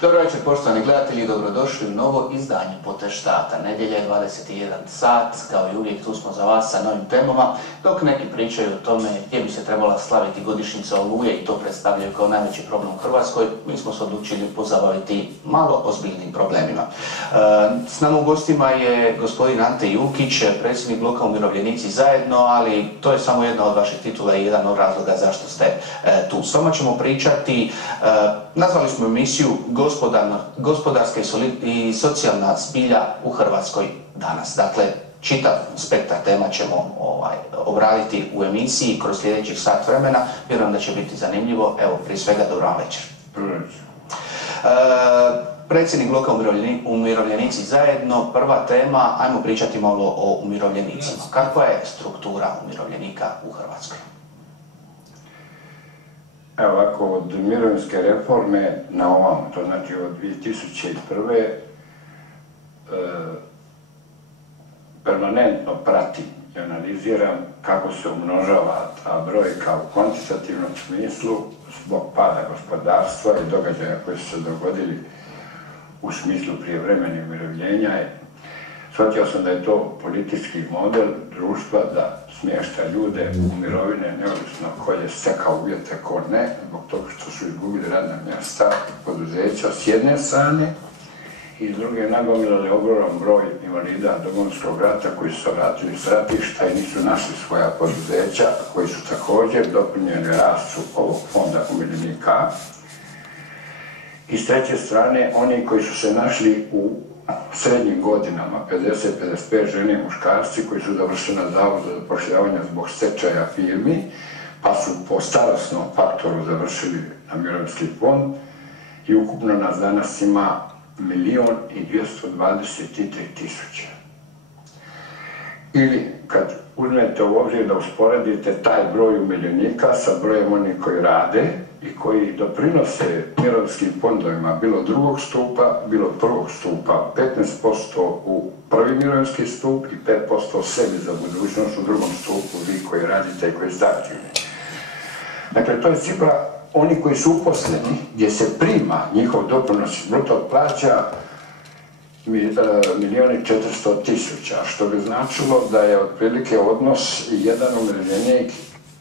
Dobro večer, poštovani gledatelji, dobrodošli u novo izdanje Poteštata. Nedjelja je 21 sat, kao i uvijek tu smo za vas sa novim temama, dok neki pričaju o tome gdje bi se trebala slaviti godišnjica Oluje i to predstavljaju kao najveći problem u Hrvatskoj, mi smo se odlučili pozabaviti malo ozbiljnim problemima. S nama u gostima je gospodin Ante Jukić, predsjednik bloka Umirovljenici zajedno, ali to je samo jedna od vaših titula i jedan od razloga zašto ste tu. S vama ćemo pričati, nazvali smo emisiju gospodarska i socijalna zbilja u Hrvatskoj danas. Dakle, čitav spektar tema ćemo obraditi u emisiji kroz sljedećih sat vremena. Vjerujem da će biti zanimljivo. Evo, prije svega, dobro vam večer. Predsjednik bloka Umirovljenici zajedno, prva tema, ajmo pričati malo o umirovljenicima. Kakva je struktura umirovljenika u Hrvatskoj? Evo ovako, od mirovinske reforme na ovom, to znači od 2001. Permanentno pratim i analiziram kako se umnožava ta brojka u kvantitativnom smislu zbog pada gospodarstva i događaja koji su se dogodili u smislu prijevremenih umirovljenja. Shvatio sam da je to politički model društva da smješta ljude u mirovine, neovisno ko je stekao uvjete, ko ne, zbog toga što su izgubili radna mjesta, poduzeća s jedne strane i s druge nagomilali ogroman broj invalida Domovinskog rata koji su se vratili s ratišta i nisu našli svoja poduzeća, koji su također doprinijeli rastu ovog fonda umirovljenika. I s treće strane, oni koji su se našli u srednjim godinama, 50-55 žene i muškarci koji su završili na Zavodu za zapošljavanje zbog stečaja firmi, pa su po starosnom faktoru završili na mirovinski fond i ukupno nas danas ima 1.223.000. Ili kad uzmete u obzir da usporedite taj broj umirovljenika sa brojem onih koji rade i koji doprinose mirovinskim fondovima, bilo drugog stupa, bilo prvog stupa, 15% u prvi mirovinski stup i 5% sebi za budućnost u drugom stupu, vi koji radite i koji ste aktivni. Dakle, to je cifra oni koji su uposleni, gdje se prima njihov doprinos bruto plaća 1.400.000, što bi značilo da je otprilike odnos jedan umirovljenik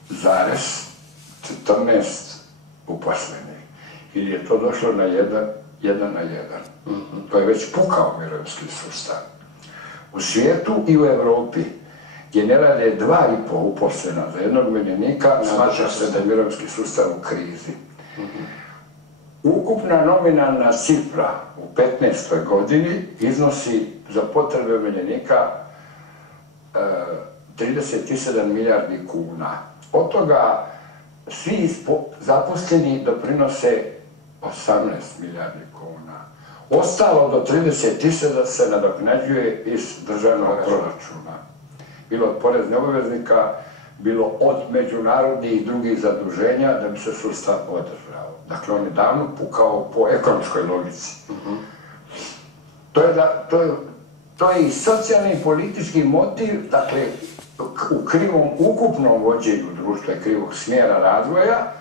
zarez 14 uposlenih. Ili je to došlo na 1 na 1. To je već pukao mirovinski sustav. U svijetu i u Europi, gdje ne rade 2,5 uposlena za jednog umirovljenika, smatra se da je mirovinski sustav u krizi. Ukupna nominalna cifra u 15. godini iznosi za potrebe umirovljenika 37 milijardi kuna. Od toga svi zaposleni doprinose 18 milijardi kuna. Ostalo do 30.000 se nadoknađuje iz državnog proračuna. Bilo od poreznih obveznika, bilo od međunarodnih i drugih zaduženja da bi se sustav održao. Dakle, on je davno pukao po ekonomskoj logici. To je i socijalni i politički motiv, dakle, u krivom ukupnom vođenju društva i krivog smjera razvoja,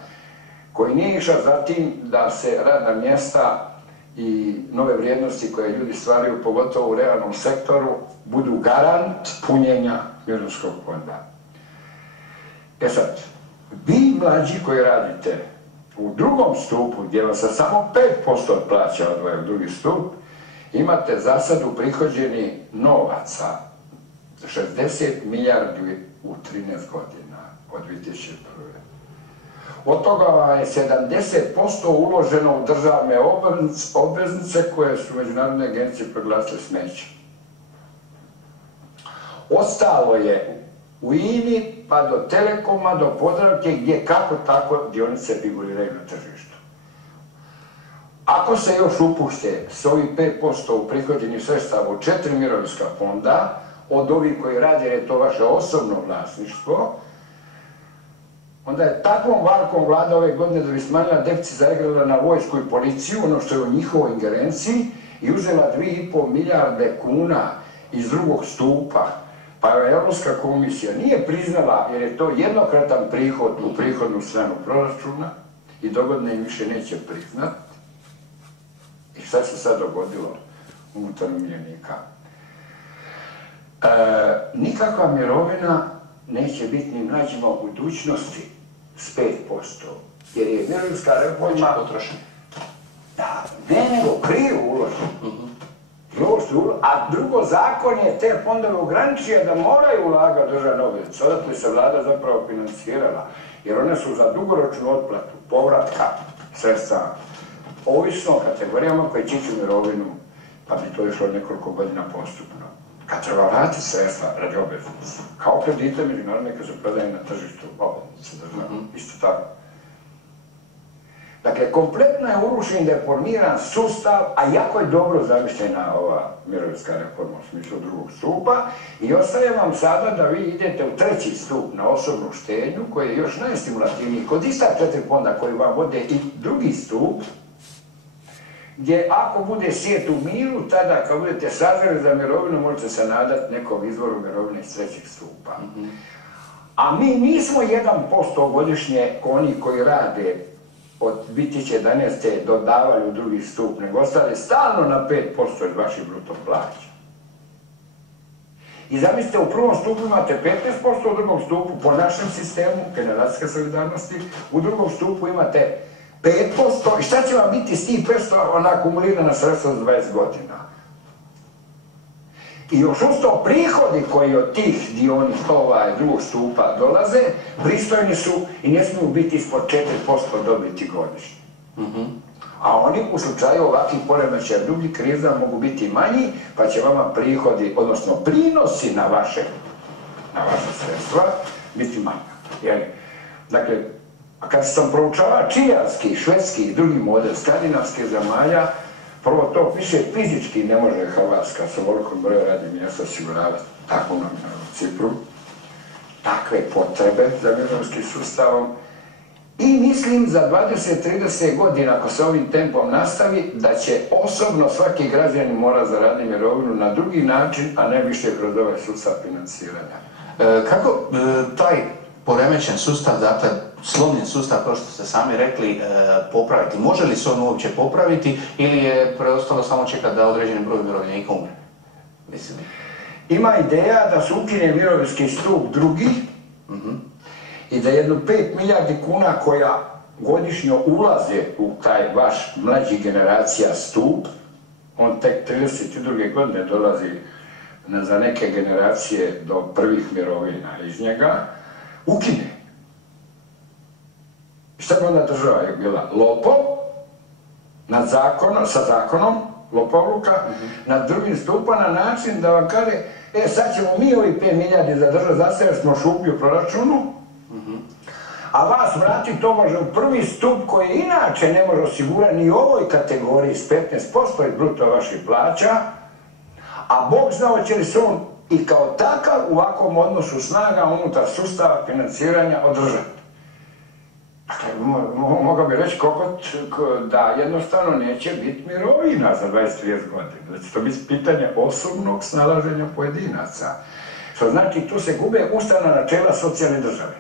koji nije išao za tim da se radna mjesta i nove vrijednosti koje ljudi stvaraju, pogotovo u realnom sektoru, budu garant punjenja mirovinskog fonda. E sad, vi mlađi koji radite u drugom stupu, gdje vam se samo 5% od plaća odvaja u drugi stup, imate za sad uprihođeni novaca 60 milijardi u 13 godina od 2001. Od toga je 70% uloženo u državne obveznice koje su međunarodne agencije proglasile smeće. Ostalo je u INI pa do Telekoma, do Podravke, gdje kako tako dionice figuriraju na tržištu. Ako se još upušte s ovih 5% uprihođenih sredstava u 4 mirovinska fonda, od ovih koji rade, jer je to vaše osobno vlasništvo, onda je takvom varkom vlada ove godine da bi smanjila deficit zaigrala na vojsku i policiju, ono što je u njihovoj ingerenciji, i uzela 2,5 milijarde kuna iz drugog stupa. Pa je Europska komisija nije priznala, jer je to jednokratan prihod u prihodnu stranu proračuna i dogodine im više neće priznat. Šta se sad dogodilo unutar umirovljenika? Nikakva mirovina neće biti ni mlađima u budućnosti s 5%, jer je mirovinska reforma potrošena. Da, ne nego krivo uloženo. A drugo, zakon je te fondove ograničio da moraju ulagati državne obveznice. Odatle se vlada zapravo financirala, jer one su za dugoročnu otplatu, povratka sredstava, ovisno o kategorijama koje će ići u mirovinu, pa bi to išlo nekoliko godina postupno. Kad treba vratiti sredstva radi obveznice, kao kredite međunarodne kad se prodaje na tržištu obveznice državne, isto tako. Dakle, kompletno je urušen i deformiran sustav, a jako je dobro zamišljena ova mirovinska reforma u smislu drugog stupa i ostaje vam sada da vi idete u treći stup na osobnu štednju koji je još najstimulativniji kod ista 4 fonda koji vam vode i drugi stup, gdje ako bude svijet u miru, tada kad budete sazreli za mirovinu možete se nadati nekom izvoru mirovine iz trećeg stupa. A mi nismo 1% godišnje oni koji rade od 2011. dodavali u drugi stup, nego ostali stalno na 5% iz vaših bruto plaća. I zamislite, u prvom stupu imate 15%, u drugom stupu, po našem sistemu, generacijske solidarnosti, u drugom stupu imate 5% i šta će vam biti s tih 500 ona akumulirana sredstva za 20 godina? I još usto prihodi koji od tih drugog stupa dolaze, pristojni su i ne smiju biti ispod 4% dobiti godišnje. A oni u slučaju ovakvih poremećaja drugih kriza mogu biti manji, pa će vama prihodi, odnosno prinosi na vaše sredstva, biti manja. Dakle, kad sam proučavao čijanski, švedski i drugi model skandinavskih zemalja, prvo to više fizički ne može Hrvatska sa ovolikom broju radnih mjesta osiguravati takvu nominalnu cifru, takve potrebe za mirovinskim sustavom i mislim za 20-30 godina, ako se ovim tempom nastavi, da će osobno svaki građanin mora zaraditi mirovinu na drugi način, a ne više kroz ovaj sustav financiranja. Kako taj poremećen sustav, dakle slomljen sustav, kao što ste sami rekli, popraviti? Može li se on uopće popraviti ili je preostalo samo čekati da određeni broj umirovljenika umre? Mislim. Ima ideja da se ukine mirovinski stup drugi i da jedno 5 milijardi kuna koja godišnjo ulaze u taj vaš mlađi generacija stup, on tek 32. godine dolazi za neke generacije do prvih mirovina iz njega, ukine. Šta bi onda država je bila? Lopov, sa zakonom, lopovluka, nad drugim stupa na način da vam kaže, sad ćemo mi ovi 5 milijardi zadržati za sebe, smo šuplji u proračunu, a vas vrati to može u prvi stup koji inače ne može osigurati ni u ovoj kategoriji s 15% iz bruto vaših plaća, a Bog znao će li se on i kao takav u ovakvom odnosu snaga unutar sustava financiranja održati. Dakle, mogao bi reći da jednostavno neće biti mirovina za 20-30 godina. Da će to biti pitanje osobnog snalaženja pojedinaca. Što znači, tu se gube ustavna načela socijalne države.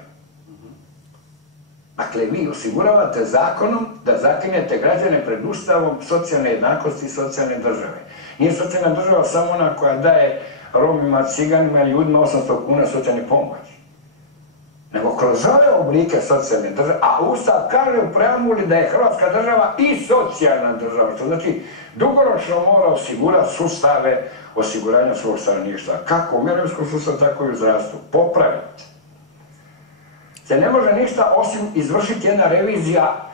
Dakle, vi osiguravate zakonom da zakinete građane pred ustavom socijalne jednakosti i socijalne države. Nije socijalna država samo ona koja daje Romima, Ciganima i ljudima 800 kuna socijalne pomoći. Nego kroz ove oblike socijalne države, a Ustav kaže u preambuli da je Hrvatska država i socijalna država, što znači dugoročno mora osigurati sustave osiguranja svog stanovništva, kako u mirovinskom sustavu, tako i u zdravstvu, popraviti. Se ne može ništa osim izvršiti jedna revizija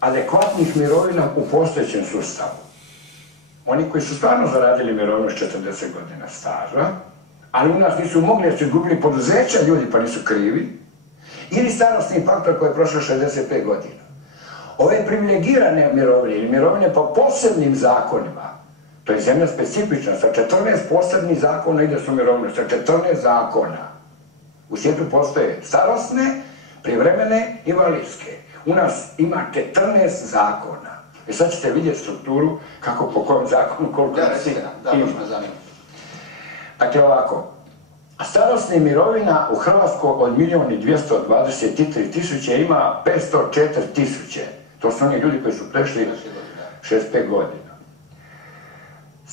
adekvatnih mirovina u postojećem sustavu. Oni koji su stvarno zaradili mirovinu s 40 godina staža, ali u nas nisu mogli jer su izgubili poduzeća ljudi pa nisu krivi, ili starosni faktor koji je prošao 65 godina. Ove privilegirane mirovine ili mirovine po posebnim zakonima, to je zemlja specifična, sa 14 posebnih zakona ide su mirovine, sa 14 zakona. U svijetu postoje starosne, privremene, invalidske. U nas ima 14 zakona. I sad ćete vidjeti strukturu kako po kojem zakonu koliko ima. Da, baš me zanima. Dakle, ovako, starosna mirovina u Hrvatskoj od 1.223.000 ima 504.000. To su oni ljudi koji su prešli 65 godina.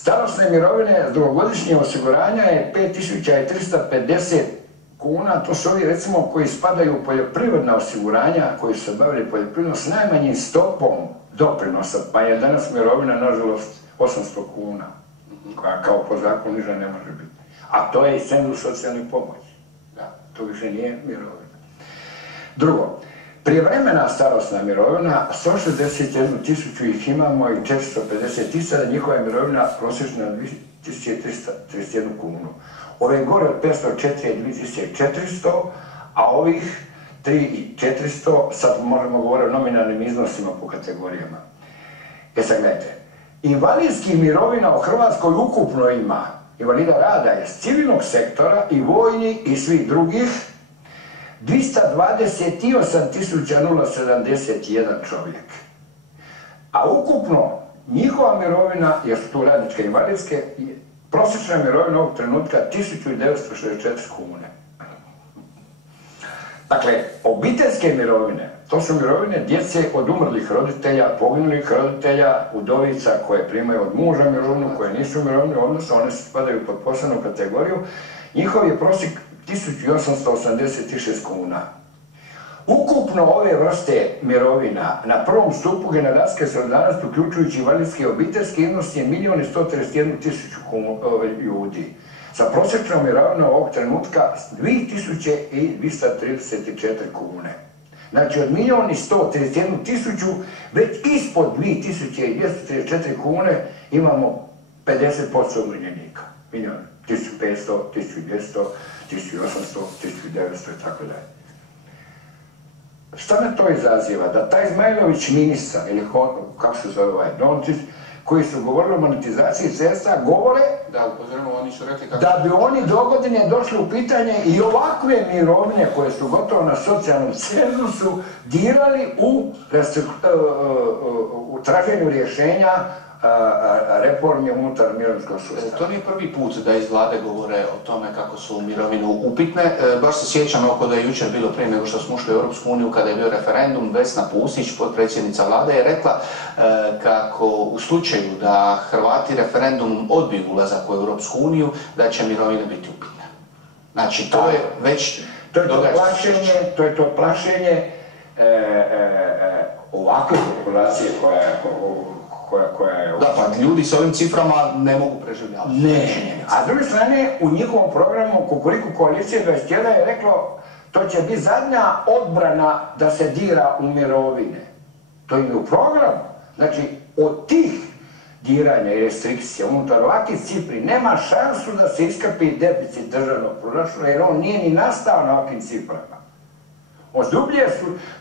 Starosne mirovine dugogodišnje osiguranja je 5350 kuna, to su ovi recimo koji spadaju u poljoprivredna osiguranja, koji su se bavili poljoprivredno s najmanjim stopom doprinosa, pa je danas mirovina nažalost 800 kuna, koja kao po zakonu niža ne može biti. A to je i cenzus socijalne pomoći. To više nije mirovina. Drugo, prijevremena starosna mirovina, 161.000 ih imamo i 450.000, njihova je mirovina prosječna 2331 kunu. Ove gore od 504 je 2400, a ovih 3400, sad možemo govoriti o nominalnim iznosima po kategorijama. Sad gledajte, invalidskih mirovina u Hrvatskoj ukupno ima, invalida rada iz civilnog sektora i vojni i svih drugih, 228.071 čovjek. A ukupno njihova mirovina, jer su tu radničke i invalidske, prosječna mirovina ovog trenutka 1964 kune. Dakle, obiteljske mirovine, to su mirovine djece od umrlih roditelja, poginulih roditelja, udovica koje primaju od muža mirovinu, koje nisu mirovine, odnosno one spadaju pod posebnu kategoriju, njihov je prosjek 1886 kuna. Ukupno ove vrste mirovina na prvom stupu generacijske solidarnosti, uključujući invalidski i obiteljski iznos, je 1.131.000 ljudi. Sa prosječnom mirovinom ovog trenutka 2.234 kune. Znači od 1.131.000 već ispod 2.234 kune imamo 50% umirovljenika. 1.500, 1.200, 1.800, 1.900 i tako dalje. Šta me to izaziva? Da taj Zmajlović ministar, ili kako se zove ovaj Dončić, koji su govorili o monetizaciji cesta, govore da bi oni dogodine došli u pitanje i ovakve mirovine koje su gotovo na socijalnom cenzusu dirali u traženju rješenja reformi unutar mirovinskog sustava. To nije prvi put da iz vlade govore o tome kako su mirovine upitne. Baš se sjećamo kada je jučer bilo prije nego što smo ušli u Europsku uniju, kada je bio referendum, Vesna Pusić, potpredsjednica vlade, je rekla kako u slučaju da Hrvati referendumom odbiju ulazak u Europsku uniju, da će mirovine biti upitne. Znači, to je već... To je to plašenje ovakve populacije koja je... Da, pa ljudi s ovim ciframa ne mogu preživljavati. Ne. A s druge strane, u njihovom programu Kukuriku koalicije 21 je reklo to će biti zadnja odbrana da se dira u mirovine. To im je u programu. Znači, od tih diranja i restrikcija unutar ovakvih cifri nema šansu da se iskapi deficit državnog proračuna, jer on nije ni nastao na ovakvim ciframa.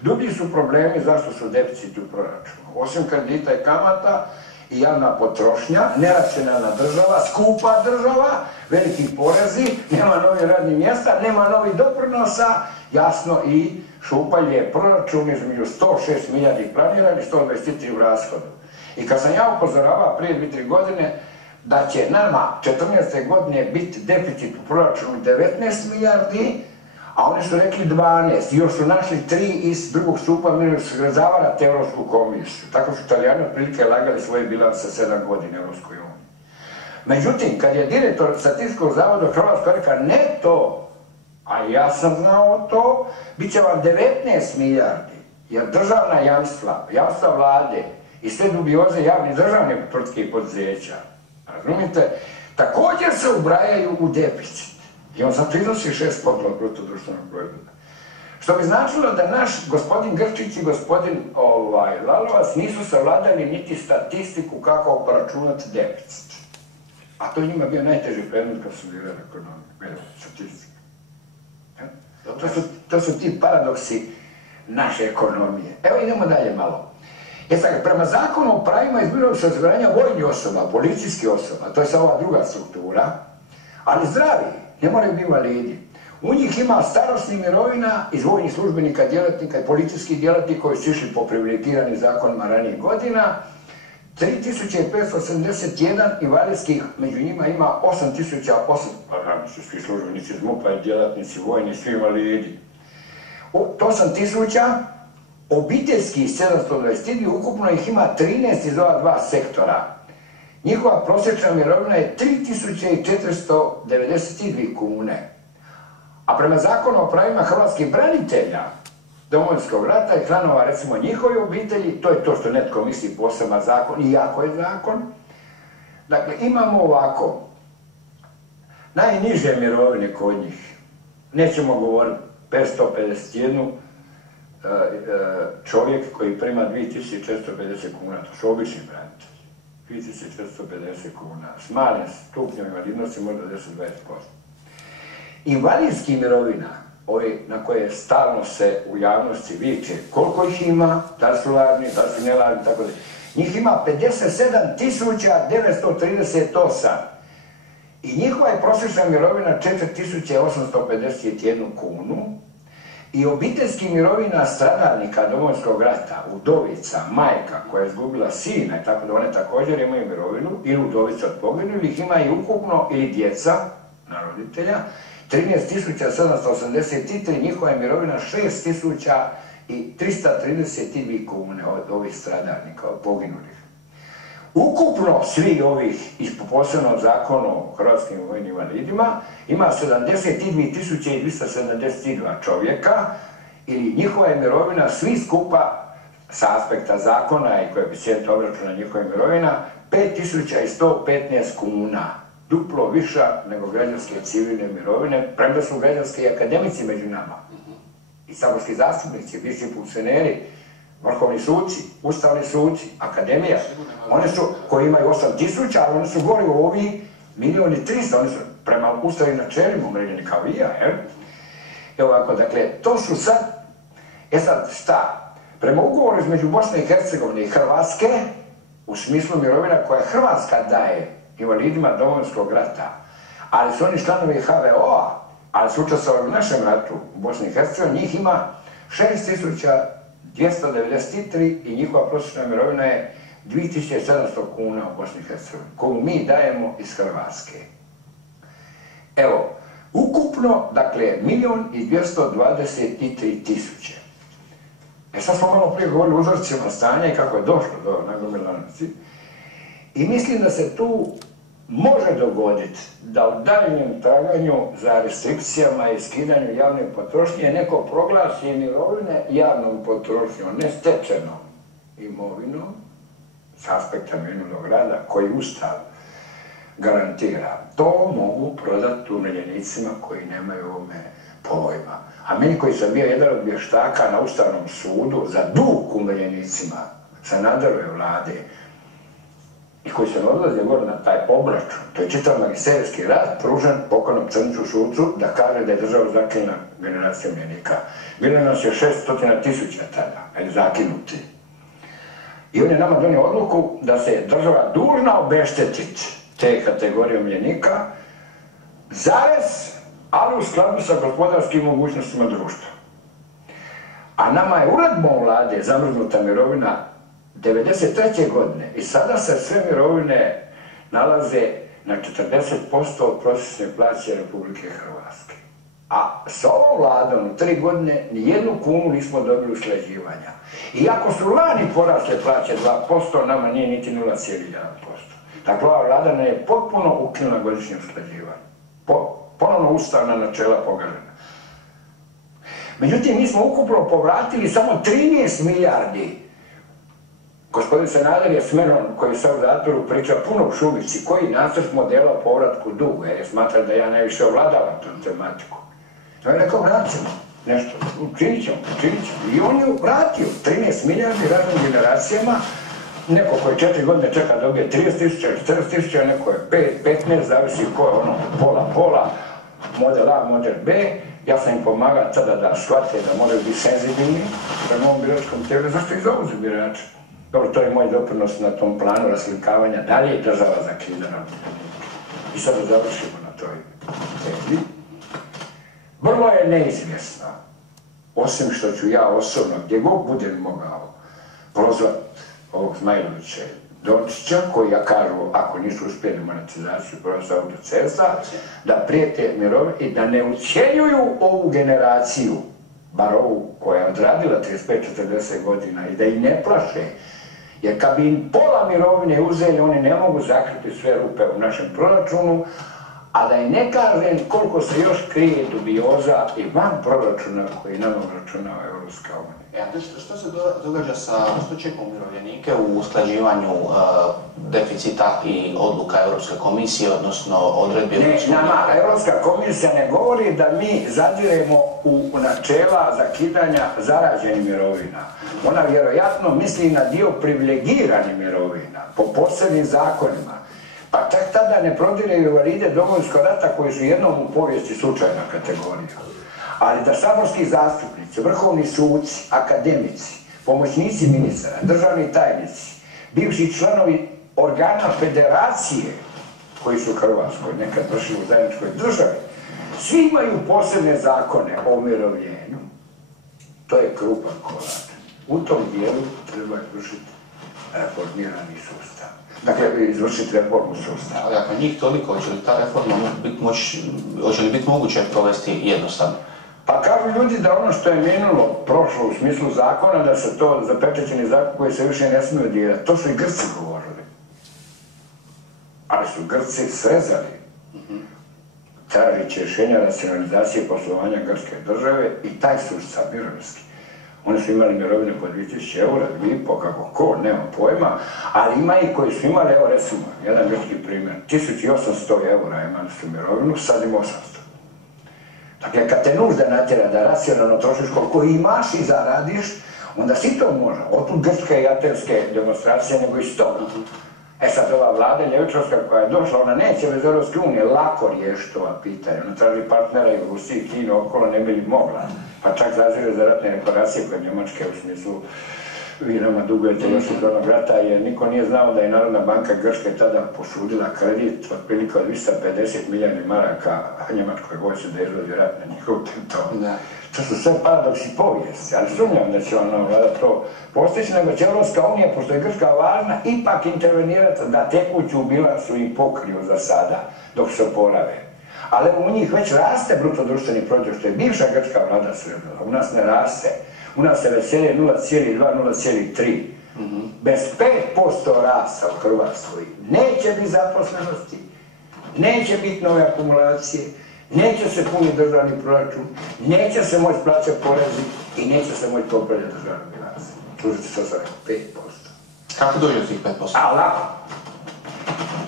Dublji su problemi zašto su deficiti u proračunu. Osim kredita i kamata i javna potrošnja, neracionalna država, skupa država, veliki porezi, nema novih radnih mjesta, nema novih doprinosa, jasno i šupalje proračun između 106 milijardi planirani, 123 u rashodu. I kad sam ja upozoravao prije 2-3 godine da će nama 14. godine biti deficit u proračunu 19 milijardi, a oni su rekli 12, i još su našli 3 iz drugog stupa mirovinskog zavarati Europsku komisiju. Tako su Italijani otprilike lagali svoje bilance 7 godina Europskoj uniji. Međutim, kad je direktor Statističkog zavoda u Hrvatskoj rekao ne to, a ja sam znao to, bit će vam 19 milijardi, jer državna jamstva vlade i sve dubioze javnih državnih tvrtke i poduzeća, razumijete, također se ubrajaju u deficit. I on zato iznosi 6% bruto društvenog proizvoda. Što bi značilo da naš gospodin Grčić i gospodin Lalovac nisu savladali niti statistiku kako obračunati deficit. A to je njima bio najteži predmet kad su birali ekonomiju, statistika. To su ti paradoksi naše ekonomije. Evo idemo dalje malo. Prema zakonu o pravima iz mirovinskog osiguranja vojnih osoba, policijskih osoba, to je sad ova druga struktura, ali zdravi, ne moraju biti invalidi. U njih ima starosnih mirovina iz vojnih službenika, djelatnika i policijskih djelatnika koji su išli po privilegiranim zakonima ranijih godina. 3571 invalidskih, među njima ima 8800, svi službenici iz MUP-a i djelatnici vojni, svi invalidi. 8000 obiteljskih 723, ukupno ih ima 13 iz ova dva sektora. njihova prosječna mirovina je 3492 kune. A prema zakonu o pravima hrvatskih branitelja Domovinskog rata i članova, recimo, njihove obitelji, to je to što netko misli poseban zakon, iako je zakon. Dakle, imamo ovako, najniže mirovine kod njih, nećemo govoriti, 551 čovjek koji prima 2450 kuna, to su obični branitelji, 2450 kuna, s malim stupnjem invalidnosti možda 10-20%. Invalidski mirovina, ovi na koje stalno se u javnosti viče koliko ih ima, da li su lažni, da li su nelažni, tako da. Njih ima 57.938 i njihova je prosječna mirovina 4.851 kunu i obiteljski mirovina stradalnika Domovinskog rata, udovica, majka koja je izgubila sina i tako da one također imaju mirovinu, ili udovica od poginulih, ima i ukupno, ili djeca na roditelja, 13.783, njihova je mirovina 6.332 kune od ovih stradalnika, od poginulih. Ukupno svi ovih, po posebnom zakonu o hrvatskim vojnim invalidima, ima 72.272 čovjeka, ili njihova je mirovina svi skupa sa aspekta zakona i koeficijent obračuna njihova mirovina 5.115 kuna. Duplo viša nego građanske civilne mirovine, premda su građanski i akademici među nama. I saborski zastupnici, bivši funkcioneri, vrhovni suci, ustavni suci, akademija. Oni su, koji imaju 8.000, ali oni su gori u ovi 1.300.000, oni su prema ustavnim načelima umreljeni kao i ja, jel? Evo ovako, dakle, to su sad, sad šta? Prema ugovoru između Bosne i Hercegovine i Hrvatske, u smislu mirovina koja Hrvatska daje invalidima Domovinskog rata, ali su oni članovi HVO-a, ali su učestvovali u našem ratu u Bosni i Hercegovini, njih ima 6.293 i njihova prosječna mirovina je 2.700 kuna u Bosni i Hercegovini, koju mi dajemo iz Hrvatske. Evo, ukupno, dakle, 1.223.000. Sad smo malo prije govorili o uzorcima stanja i kako je došlo do nagomilanosti. I mislim da se tu može dogoditi da u daljnjem traganju za restrikcijama i skidanju javne potrošnje neko proglasi mirovine javnom potrošnjom, ne stečenom imovinom, s aspekta minulog rada, koji Ustav garantira. To mogu prodati umirovljenicima koji nemaju ovome pojma. A meni koji sam bio jedan od vještaka na Ustavnom sudu za dug umirovljenicima Sanaderove vlade, i koji se odlazio gore na taj obračun, to je čitav magisterijski rad pružan pokojnom Crniću sucu da kaže da je država zakinula generaciju umirovljenika. Bilo nas je 600.000 tada, ali zakinuti. I on je nama donio odluku da se država dužna obeštetiti te kategorije umirovljenika, ali u skladu sa gospodarskim mogućnostima društva. A nama je uredbom vlade zamrznuta mirovina 1993. godine i sada se sve mirovine nalaze na 40% od prosječne plaće Republike Hrvatske. A s ovom vladom u 3 godine nijednu kunu nismo dobili usklađivanja. Iako su lani porasle plaće 2%, nama nije niti 0,1%. Dakle, ova vlada ne je potpuno ukinula godišnje usklađivanje. Ponovno ustavna načela pogažena. Međutim, mi smo ukupno povratili samo 13 milijardi. Gospodin Sanader je s menom, koji je sad u zatvoru, priča puno u Šubici, koji nacrt modela o povratku duga, jer smatra da ja najviše ovladavam tu tematiku. To je rekao, vratit ćemo nešto, učinit ćemo. I on je vratio 13 milijardi raznim generacijama, neko koji 4 godine čeka dobije 30.000, 40.000, neko je 5, 15, zavisi ko je ono pola, model A, model B. Ja sam im pomagao tada da shvate da moraju biti senzibilni prema ovom biračkom tijelu. Zašto ih zovu za birača? Dobro, to je moj doprinos na tom planu raslikavanja. Da li je država zakidana? I sada završimo na toj temi. Vrlo je neizvjesno, osim što ću ja osobno, gdje god budem mogao, prozvati ovog Zmajlovića Dončića, koji ja kažu, ako nisu uspjeli monetizaciju projekta autocesta, da prijete mirovine i da ne ucjenjuju ovu generaciju, bar ovu koja je odradila 35-40 godina, i da ih ne plaše, Jer kad bi im pola mirovine uzeli, oni ne mogu zakriti sve rupe u našem proračunu, a da i ne kažem koliko se još krije dubioza i van proračuna koji nam obračunava Europska unija. Što se događa što čeka umirovljenike u usklađivanju deficita i odluka Europske komisije, odnosno odredbi Europske unije? Nama Europska komisija ne govori da mi zadiremo u načela zakidanja zarađenih mirovina. Ona vjerojatno misli na dio privilegiranih mirovina, po posebnim zakonima. Pa čak tada ne prodire invalide Domovinskog rata koji su jednom u povijesti slučajna kategorija. Ali da saborski zastupnici, vrhovni suci, akademici, pomoćnici ministara, državni tajnici, bivši članovi organa federacije koji su u Hrvatskoj nekad vršili u zajedničkoj državi, svi imaju posebne zakone o umirovljenju. To je krupan korak. U tom dijelu treba izvršiti reformirani sustav. Dakle, izvršiti reformu sustava. Ali ako njih toliko, hoće li ta reforma hoće li biti moguće provesti jednostavno? Pa kažu ljudi da ono što je minulo, prošlo u smislu zakona, da se to zapečećeni zakon koji se više ne smiju dirati. To su i Grci govorili. Ali su Grci srezali tražići rješenja racionalizacije poslovanja grčke države i taj sustav mirovinski. Oni su imali mirovine po 2000 eura, 2,5, kako ko, nema pojma, ali ima i koji su imali, evo recimo, jedan grčki primjer, 1800 eura imali su mirovinu, sad im 800. Dakle, kad te nužda natjera da racionalno trošiš koliko imaš i zaradiš, onda si to može. Otud grčke i atenske demonstracije, nego i sto. E sad, ova vlada ljevičarska koja je došla, ona neće bez Europske unije lako riješiti ova pitanja. Ona traži partnera i u Rusiji i Kino okolo ne bi li mogla. Pa čak zazire za ratne reparacije koje Njemačke u smislu vi nama dugujete još iz onog rata, jer niko nije znao da je Narodna banka Grčke tada posudila kredit otprilike od 250 milijardi maraka njemačkoj vojsci da izvodi rat na njihov teritorij. To su sve paradoksi povijesti, ali sumnjam da će ona vlada to postići, nego će Europska unija, pošto je Grčka važna, ipak intervenirati da tekuću bilansu i pokriju za sada, dok se oporave. Ali u njih već raste bruto društveni proizvod, što je bivša grčka vlada sredila, u nas ne raste. U nas se veselje 0,2, 0,3. Bez 5% rasta u Hrvatskoj neće biti zaposlenosti, neće biti nove akumulacije, neće se puniti državni proračun, neće se moći plaćati porezi i neće se moći popravljati državni bilans. Služite što sam rekao, 5%. Kako dođe od tih 5%? A lako.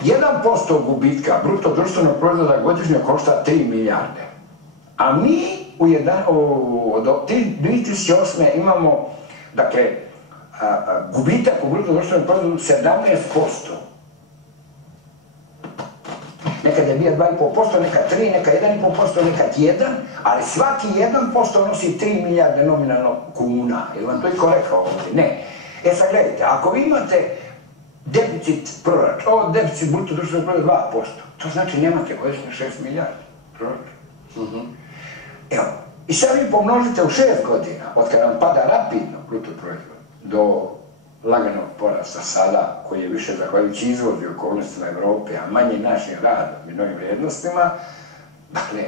1% gubitka bruto društvenog proizvoda godišnje košta 3 milijarde. A mi od 2008. imamo, dakle, gubitak u bruto društvenom proizvodu 17%. Nekad je bio 2,5%, nekad 3%, nekad 1,5%, nekad 1%, ali svaki 1% nosi 3 milijarde nominalno kuna. Je li vam to iko rekao ovdje? Ne. E sad gledajte, ako vi imate deficit proračuna, deficit bruto društvenog proizvoda 2%, to znači nemate godišnje 6 milijardi proračuna. Evo, i sad vi pomnožite u 6 godina, od kada nam pada rapidno bruto proizvod, do laganog porasta sada, koji je više zahvaljujući izvozu i okolnostima Evrope, a manje našim radom i novim vrijednostima, dakle,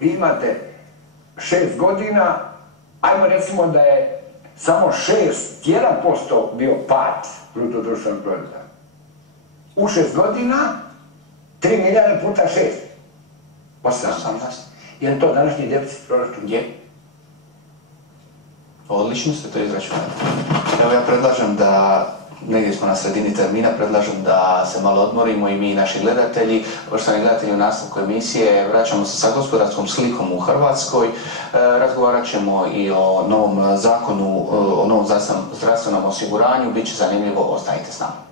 vi imate 6 godina, ajmo recimo da je samo 1% bio pad bruto društvenog proizvoda. U 6 godina, 3 milijarde puta 6. 18. Je li to današnji deficit proračuna? Je. Odlično ste to izračunali. Evo ja predlažem da, negdje smo na sredini termina, predlažem da se malo odmorimo i mi i naši gledatelji. Poštovani gledatelji, u nastavku emisije vraćamo se sa gospodarskom slikom u Hrvatskoj. Razgovarat ćemo i o novom zakonu, o novom zdravstvenom osiguranju. Biće zanimljivo, ostanite s nama.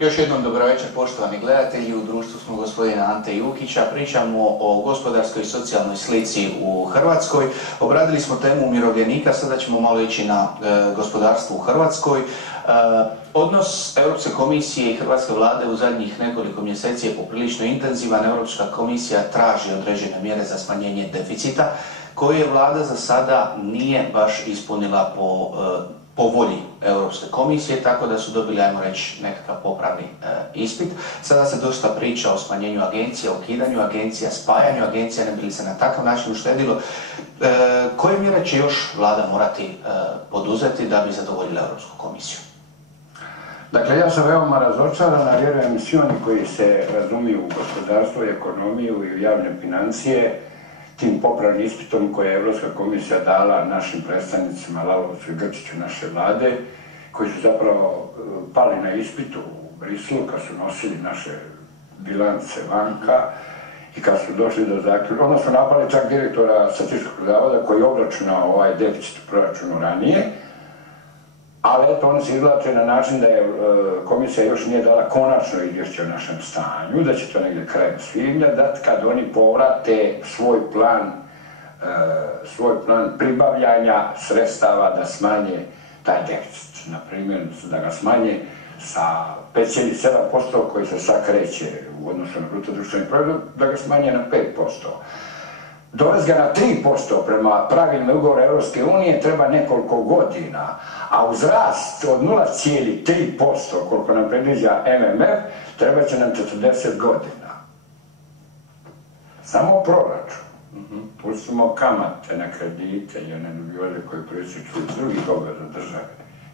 Još jednom dobro večer, poštovani gledatelji, u društvu smo gospodina Ante Jukića, pričamo o gospodarskoj i socijalnoj slici u Hrvatskoj. Obradili smo temu umirovljenika, sada ćemo malo ići na gospodarstvo u Hrvatskoj. Odnos Europske komisije i Hrvatske vlade u zadnjih nekoliko mjeseci je poprilično intenzivan. Europska komisija traži određene mjere za smanjenje deficita, koje vlada za sada nije baš ispunila po volji Europske komisije, tako da su dobili, ajmo reći, nekakav popravni ispit. Sada se dosta priča o smanjenju agencija, o ukidanju agencija, spajanju agencija, ne bi li se na takav način uštedilo. Koje mjere će još vlada morati poduzeti da bi zadovoljila Europsku komisiju? Dakle, ja sam veoma razočaran, a vjerujem svi oni koji se razumiju u gospodarstvo i ekonomiju i u javne financije, tim popravnim ispitom koje je Europska komisija dala našim predstavnicima Lalovcu i Grčiću naše vlade, koji su zapravo pali na ispitu u Briselu kad su nosili naše bilance vanka i kad su došli do zaključka, odnosno napali čak direktora Statističkog zavoda koji je obračunao ovaj deficit u proračunu ranije, ali eto, oni se izvlače na način da je komisija još nije dala konačno izvješće o našem stanju, da će to negdje krajem svibnja dati kad oni povrate svoj plan pribavljanja sredstava da smanje taj deficit. Na primjer, da ga smanje sa 5,7% koji se sad kreće u odnosu na bruto društveni proizvod, da ga smanje na 5%. Dovest ga na 3% prema pravilima ugovora Europske unije treba nekoliko godina, a uz rast od 0,3%, koliko nam predviđa MMF, treba će nam 40 godina. Samo proračun. Pustimo kamate na kredite i one dubioze koje proističu iz drugih obveza države,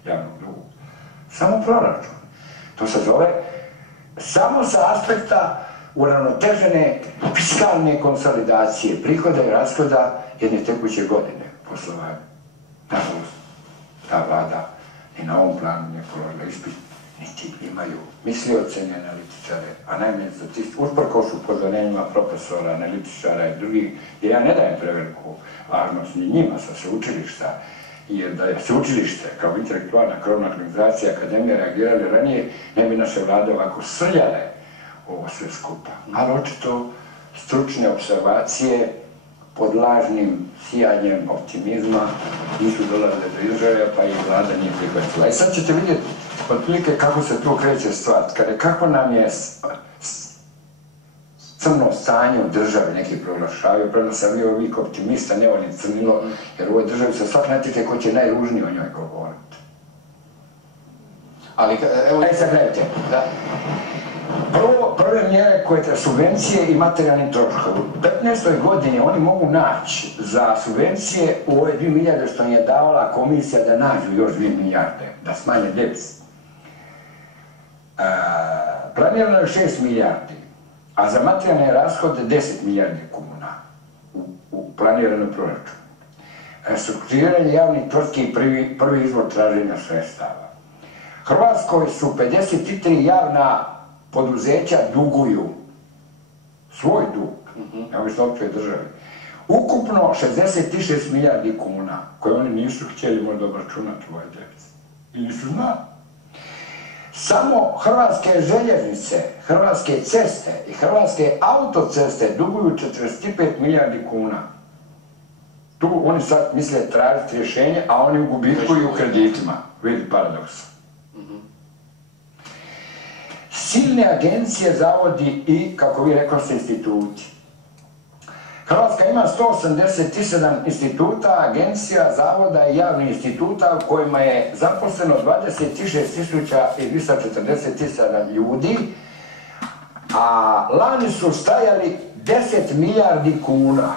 javnog duga. Samo proračun. To se zove samo sa aspekta uravnotežene fiskalne konsolidacije prihoda i rashoda jedne tekuće godine poslovanja. Nažalost, ta vlada ni na ovom planu nije položila ispit, niti imaju mislioce ni analitičare, a najmanje usprkos upozorenjima profesora, analitičara i drugih, jer ja ne dajem preveliku važnost ni njima sa sveučilišta, jer da je sveučilište kao intelektualna krovna organizacija akademije reagirali ranije, ne bi naše vlade ovako srljale ovo sve skupa. Ali očito stručne observacije pod lažnim sijanjem optimizma nisu dolazile do izražaja, pa i vlada nije prihvatila. I sad ćete vidjeti otprilike kako se tu kreće stvar. Kako nam je crno stanje u državi, neki proglašavaju, prema sam bio uvijek optimista, ne volim crnilo, jer u ovoj državi se svak natječe ko će najružnije o njoj govoriti. Ali, evo... sad gledajte. Prve mjere koje te subvencije i materijalni troškovi. U 15. godini oni mogu naći za subvencije u ove 2 milijarde što je davala komisija da nađu još 2 milijarde, da smanje deficit. Planirano je 6 milijardi, a za materijalne rashode 10 milijardi kuna u planiranom proračunu. Strukturiranje javnih tvrtki i prvi izvor traženja sredstava. Hrvatskoj su 53 javna poduzeća duguju svoj dug, neovisno općoj državi. Ukupno 66 milijardi kuna, koje oni nisu htjeli možda obračunati ovaj deficit. I nisu znali. Samo hrvatske željeznice, hrvatske ceste i hrvatske autoceste duguju 45 milijardi kuna. Tu oni sad misle tražiti rješenje, a oni u gubitku i u kreditima. Vidi paradoks. Silne agencije, zavodi i, kako vi rekao ste, instituti. Hrvatska ima 187 instituta, agencija, zavoda i javnih instituta u kojima je zaposleno 26.240 ljudi, a lani su stajali 10 milijardi kuna.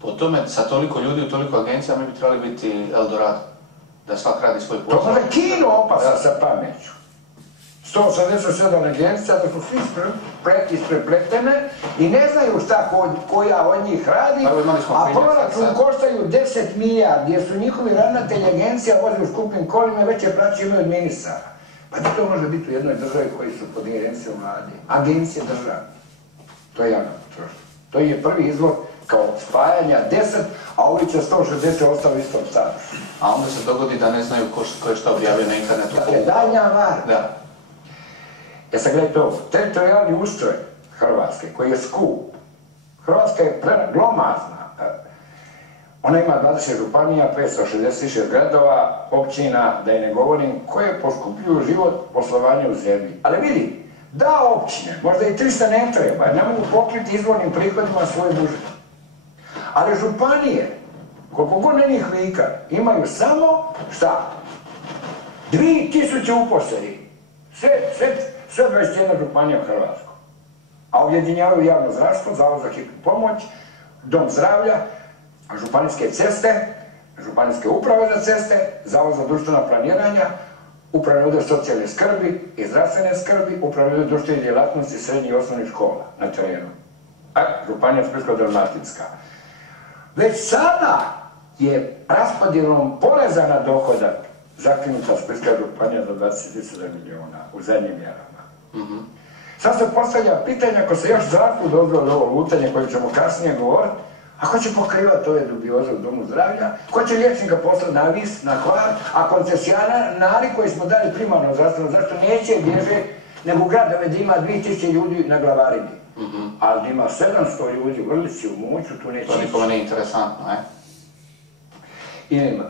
Po tome, sa toliko ljudi u toliko agencija, mi bi trebali biti Eldorado, da svak radi svoj posao. To može kino opasa sa pameću. 187 agencija, da su svi isprepletene i ne znaju šta koja od njih radi, a proračun koštaju 10 milijardi, jer su njihovi ravnatelji agencija voze u skupim kolima i veće plaće imaju od ministara. Pa da to može biti u jednoj državi koji su pod ingerencijom vlade. Agencije države. To je javna potrošnja. To je prvi izvor kao spajanja 10, a ovi će 160 ostao istom statusu. A onda se dogodi da ne znaju ko je što objavio na internetu. Dakle, daljnja var. Da. Sad gledajte ovo, teritorijalni ustroj Hrvatske, koji je skup. Hrvatska je glomazna. Ona ima 20 županija, 566 gradova, općina, da i ne govorim, koje poskupljuju život poslovanja u zemlji. Ali vidi, da općine, možda i 300 ne treba, jer ne mogu pokriti izvornim prihodima svoje budžete. Ali županije, koliko god na njih vika, imaju samo, šta? 2000 uposlenih. Sve 21 županija u Hrvatskoj. A ujedinjavaju javno zdravstvo, zavod za hitnu pomoć, dom zdravlja, županijske ceste, županijske uprave za ceste, zavod za društvena planiranja, upravni odjel socijalne skrbi i zdravstvene skrbi, upravni odjel društvenih djelatnosti srednjih i osnovnih škola na terenu. Županija Splitsko-dalmatinska. Već sada je raspodjelom poreza na dohodak zakinuta Splitska županija za 27 miliona u zadnjim mjerama. Sad se postavlja pitanje, ako se još zdravstvu dozvoli ovo lutanje koje ćemo kasnije govoriti, a ko će pokrivati ove dubioze u domu zdravlja, ko će liječnika poslati na vis, na Hvar, a koncesionari koji smo dali primarno zdravstveno zašto neće bježe nego u gradove gdje ima 2000 ljudi na glavarini. Ali gdje ima 700 ljudi u Vrlici, u Muću, tu neće ići. To nikome nije interesantno, I nema.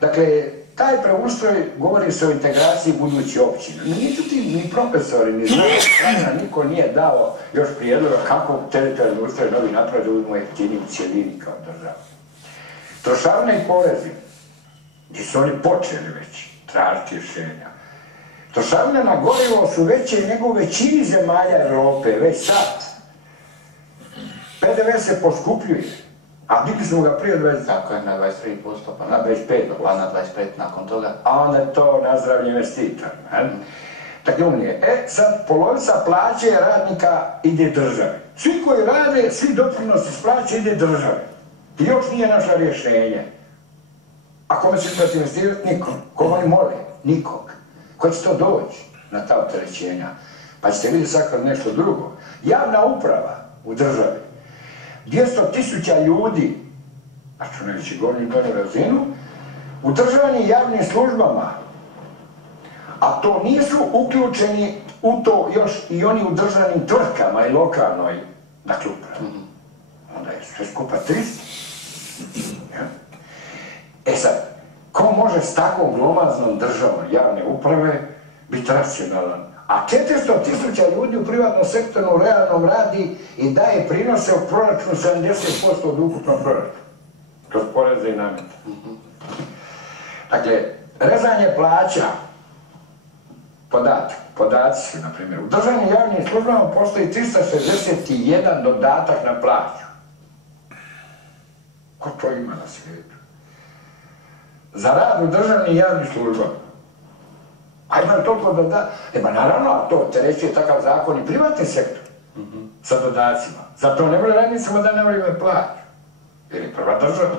Dakle, taj preustroj govori se o integraciji budućih općina. Međutim, ni profesori, ni znanja, niko nije dao još prijedloga kako teritorijalni ustroj novi napraviti da budemo jeftiniji u cijelini kao država. Trošarine i porezi, gdje su oni počeli već tražiti rješenja. Trošarine na gorivo su veće nego u većini zemalja Europe, već sad. PDV se poskupljuje. A digli smo ga prije 20... Tako je, na 23%, pa na 25%. Pa na 25% nakon toga. A onda je to nazdravlje investitor. Tako je. Sad polovica plaće radnika ide državi. Svi koji rade, svi doprinosi s plaće ide državi. I još nije naša rješenje. A kome će to investirati? Nikom. Koga oni mole? Nikog. Ko će to doći na ta opterećenja? Pa ćete vidjeti sad kroz nešto drugo. Javna uprava u državi. 200.000 ljudi, računajući gornju i donju razinu, u državnim javnim službama, a to nisu uključeni u to još i oni u državnim tvrtkama i lokalnoj, dakle upravi. Onda je sve skupa 300. Sad, ko može s takvom glomaznom državom javne uprave biti racionalan? A 400.000 ljudi u privatnom sektoru u realnom radi i daje prinose u proračunu 70% od ukupnog proračuna. Kroz poreze i namete. Dakle, rezanje plaća, podaci su, na primjer, u državnim javnim službama postoji 361 dodatak na plaću. Ko to ima na svijetu? Za rad u državnim javnim službama. A imam toliko dodatak. Pa naravno, a to terećuje takav zakon i privatni sektor sa dodacima. Zato ne može radnicima da ne imaju plaću. Jer je prva država.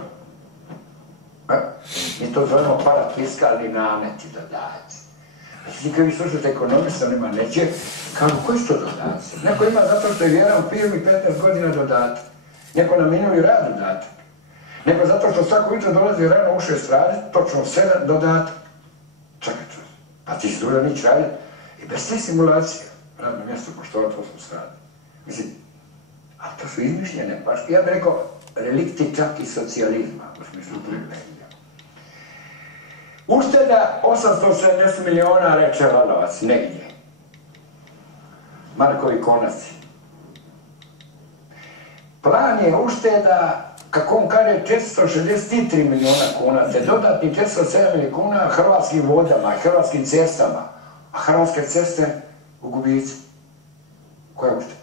Mi to zovemo parafiskalni nameti dodaci. Znači, kad vi slušate ekonomista, on ima neće, kažu, koji su to dodaci? Neko ima zato što je vjeran u firmi 15 godina dodatak. Neko na minuli rad dodatak. Neko zato što svako jutro dolazi rano u 6 raditi, točno 7 dodatak. Čekaj, pa ti si dužan ići raditi i bez te simulacije, radno mjesto poštovati 8 sati. Mislim, a to su izmišljene, baš, ja bih rekao, relikti čak i socijalizma, u smislu privilegija. Ušteda 870 miliona, reče Lalovac, negdje. Markovi konaci. Plan je ušteda, kako on kaže, 463 miliona kuna, te dodatni 407 miliona kuna Hrvatskim vodama, Hrvatskim cestama. A Hrvatske ceste u gubici. Koja je ušteda?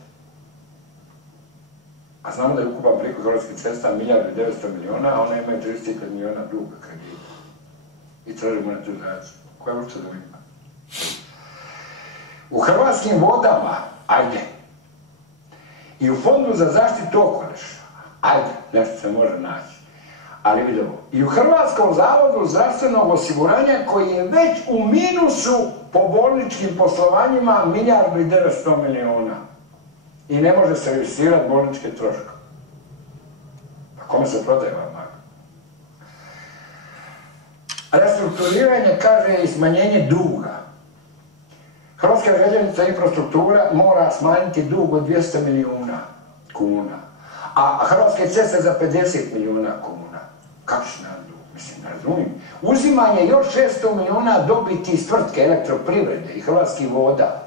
A znamo da je ukupan prihod Hrvatskih cesta 1.900 miliona, a one imaju 35 miliona duga kredita. I traži monetizaciju. Koja je ušteda ima? U Hrvatskim vodama, ajde, i u Fondu za zaštitu okoliša, ajde, nešto se može naći. Ali vidimo, i u Hrvatskom zavodu zdravstvenog osiguranja koji je već u minusu po bolničkim poslovanjima 1.900 miliona. I ne može servisirati bolničke troškove. Kome se prodaje ova magla? Restrukturiranje kaže i smanjenje duga. Hrvatska željeznica infrastruktura mora smanjiti dug od 200 milijuna kuna, a Hrvatske ceste za 50 milijuna kuna. Kako će nam dug? Mislim, ne razumijem. Uzimanje još 600 milijuna dobiti iz tvrtke Elektroprivrede i Hrvatskih voda.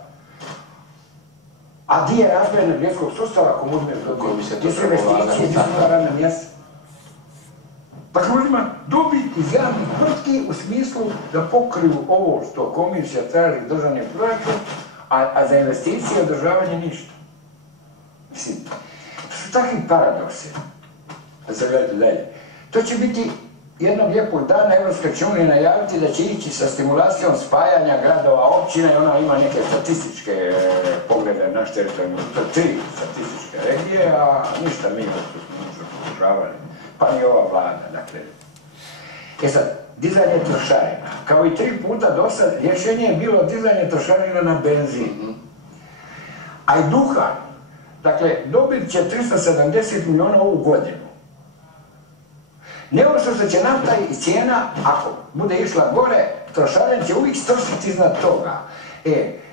A di je razvoj energetskog sustava ako uzmeš dobiti? Gdje su investicije, gdje su radna mjesta? Dakle, uzima dobit iz javnih tvrtki u smislu da pokriju ovo što komisija traži državni proračun, a za investicije i održavanje ništa. Mislim, to su takvi paradoksi. Da se gledate dalje. To će biti jednog lijepog dana Evropska će unija najaviti da će ići sa stimulacijom spajanja gradova, općina i ona ima neke statističke poglede naš teritorijalni, to je 3 statističke regije, a ništa mi što smo podržavali. Pa ni ova vlada, dakle. E sad, dizanje trošarina. Kao i 3 puta do sad, rješenje je bilo dizanje trošarina na benzin. A i duhan, dakle, dobit će 370 milijuna ovu godinu. Nego što će nafta i cijena, ako bude išla gore, trošarina će uvijek strsiti iznad toga.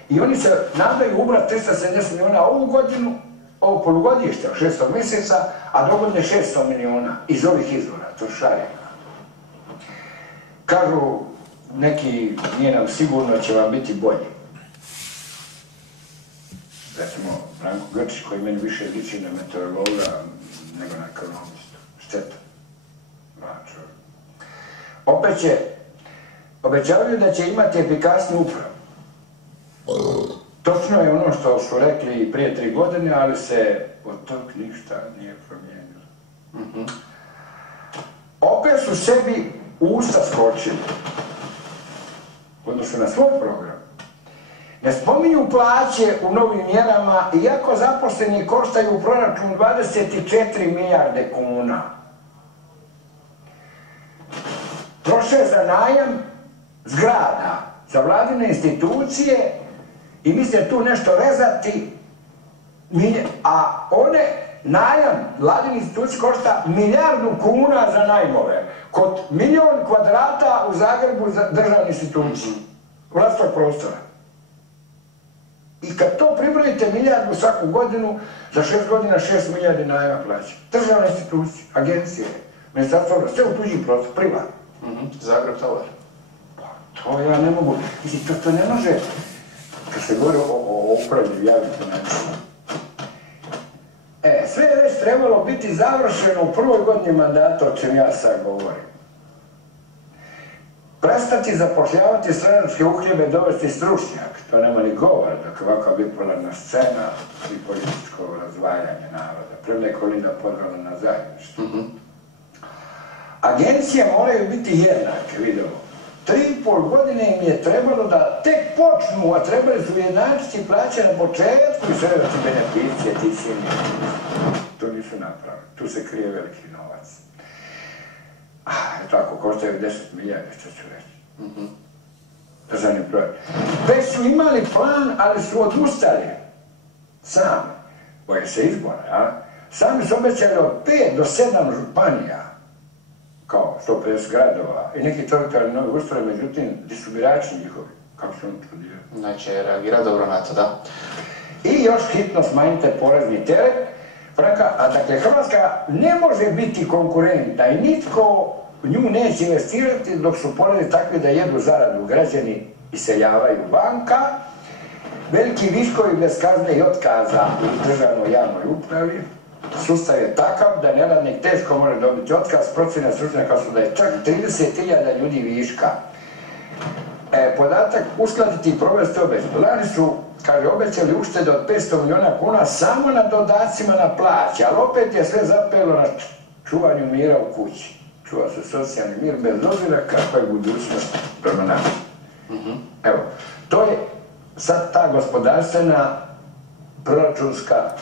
I oni se nadaju ubrati 370 milijuna ovu godinu, ovo polugodište, 6. mjeseca, a dogodne 600 milijuna iz ovih izvora, trošarina. Kažu neki, nije nam sigurno, će vam biti bolji. Recimo, Branko Grčić, koji meni više liči na meteorologa nego na ekonomistu. Šteta. Opet će, obećavaju da će imati efikasnu upravu. Točno je ono što su rekli prije 3 godine, ali se od tog ništa nije promijenilo. Opet su sebi usta skočili u odnosu na svoj program. Ne spominju plaće u novim mjerama, iako zaposleni koštaju u proračunu 24 milijarde kuna. Troše za najam zgrada, za vladine institucije i misle tu nešto rezati, a one najam vladine institucije košta 1 milijardu kuna za najmove. Kod 1 milion kvadrata u Zagrebu za državne institucije, vlastnog prostora. I kad to pribrojite 1 milijardu svaku godinu, za 6 godina 6 milijardi najma plaća. Državne institucije, agencije, ministarstvo, sve u tuđi prostor, privatno. Zagreb Tovar. Pa, to ja ne mogu. Mislim, to ne može, kad se govori o upravljanju javnih financija. Sve je već trebalo biti završeno u prvoj godini mandata, o čem ja sad govorim. Prestati zapošljavati stranačke uhljebe, dovesti stručnjak. To nema ni govora, dok ovakva bipolarna scena i političko razdvajanje naroda. Premda je Kolinda pozvala na zajedništvo. Agencije moraju biti jednake, vidimo. 3,5 godine im je trebalo da tek počnu, a trebali su ujednačiti plaće na početku i sve ti beneficije, ti silni. To nisu napravili. Tu se krije veliki novac. Eto, ako koštaju 10 milijardi, što ću reći. Državni projekt. Već su imali plan, ali su odustali. Sami. Boje se izbora, a? Sami su obećali od 5 do 7 županija. Kao 150 gradova i neki teritorijalni novi ustroj, međutim, gdje su birači njihovi? Kako su oni čudili? Neće reagirati dobro na to, da. I još hitno smanjite porezni teret. A dakle, Hrvatska ne može biti konkurentna i nitko nju neće investirati dok su porezi takvi da jedu zaradu, građani iseljavaju banka, veliki viškovi bez kazne i otkaza u državnoj javnoj upravi. Sustav je takav da neradnik teško može dobiti otkaz, procjene stručnjaka su da je čak 30.000 ljudi viška. Podatak uskladiti i provesti obećanje. Lani su, kaže, obećali uštede od 500 milijuna kuna samo na dodacima na plaće, ali opet je sve zapelo na čuvanju mira u kući. Čuva se socijalni mir bez obzira kakva je budućnost prema nama. Evo, to je sad ta gospodarstvena proračunska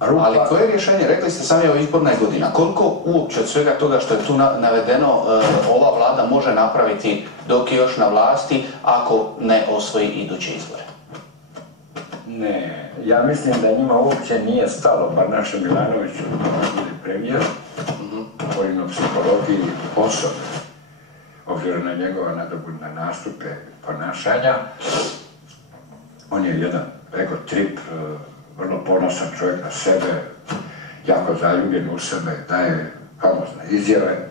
rupa. Ali koje je rješenje? Rekli ste sami, evo, izborna je godina. Koliko uopće od svega toga što je tu navedeno ova vlada može napraviti dok je još na vlasti ako ne osvoji iduće izbore? Ne, ja mislim da njima uopće nije stalo, bar našem Milanoviću, da bude premijer. govorim o psihologiji osobe, obzirom na njegova nadobudna nastupe ponašanja. On je jedan ego trip, vrlo ponosan čovjek na sebe, jako zaljubljen u sebe, daje famozne izjave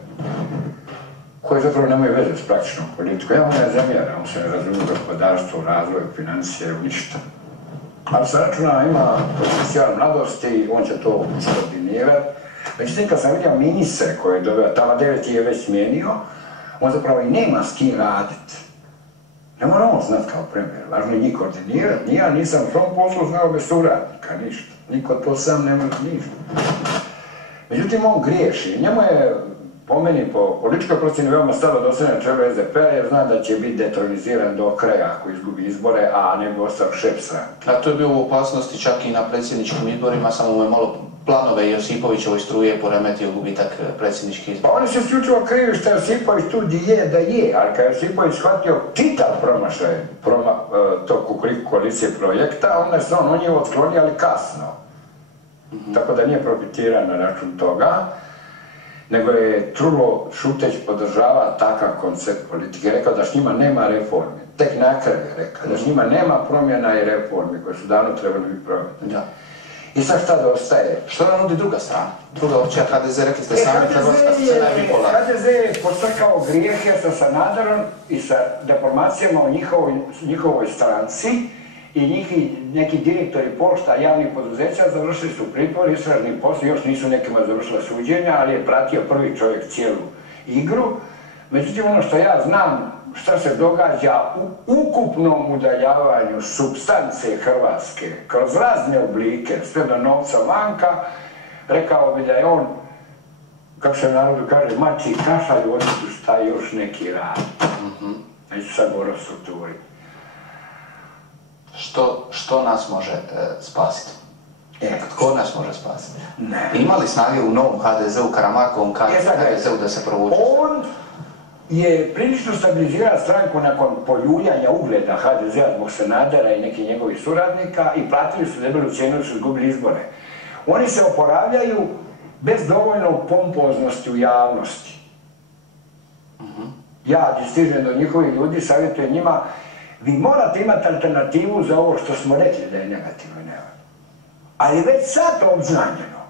koje zapravo nemaju veze s praktičnom politikom. Ja mu ne zamjeram, on se ne razumije u gospodarstvu, u razvoju, financije, u ništa. Ali se računa ima potencijal mladosti, on će to iskoordinirati. Međutim, kad sam vidio ministre koje je dobio, tamo 9 je već smijenio, on zapravo i nema s kim raditi. Ne moramo znati kao premijer, važno je njih koordinirati. Ja nisam u svom poslu znao bez suradnika, ništa. Niko to sam ne može ništa. Međutim, on griješi. Njemu je, po meni, po političkoj procjeni veoma stalo da ostane na čelu SDP-a, jer zna da će biti detroniziran do kraja ako izgubi izbore, a ne bi ostao šef stranke. A to je bio u opasnosti čak i na predsjedničkim izborima, samo mu je malo planove Josipovićevoj struje poremetio gubitak predsjedničkih izbora. Pa oni se isključivo krivi što Josipović tu di je da je, ali kad je Josipović shvatio čitav promašaj tog Kukuriku koalicije projekta, onda se on nje otklonio, ali kasno. Tako da nije profitiran na račun toga, nego je trulo šuteć podržava takav koncept politike. Rekao da s njima nema reformi. Tek na kraju je rekao da s njima nema promjena i reformi koje su davno trebali biti promjene. I sad šta da ostaje? Što nam nudi druga strana? Druga opcija HDZ, rekli ste sami, hrvatska scena je bipolarna. HDZ je podcrkao grijehe sa Sanaderom i sa deformacijama u njihovoj stranci i neki direktori pošta javnih poduzeća završili su pritvor, istražni posao, još nisu nekima završila suđenja, ali je pratio prvi čovjek cijelu igru. Međutim, ono što ja znam, šta se događa u ukupnom udaljavanju supstance Hrvatske kroz razne oblike, sve do novca vanka, rekao bi da je on, kako se u narodu kaže, mači kašalj u odnosu šta još neki radi. Neću sad govoriti o strukturi. Što nas može spasiti? Tko nas može spasiti? Ne. Ima li snage u novom HDZ-u, Karamarkovom HDZ-u da se provuče? On je prilično stabilizirao stranku nakon poljuljanja ugleda HDZ-a zbog Sanadera i nekih njegovih suradnika i platili su debelu cijenu jer su izgubili izbore. Oni se oporavljaju bez dovoljno pompoznosti u javnosti. Ja stižem do njihovih ljudi, savjetujem njima, vi morate imati alternativu za ovo što smo rekli da je negativno i nevažno. Ali već sad obznanjeno,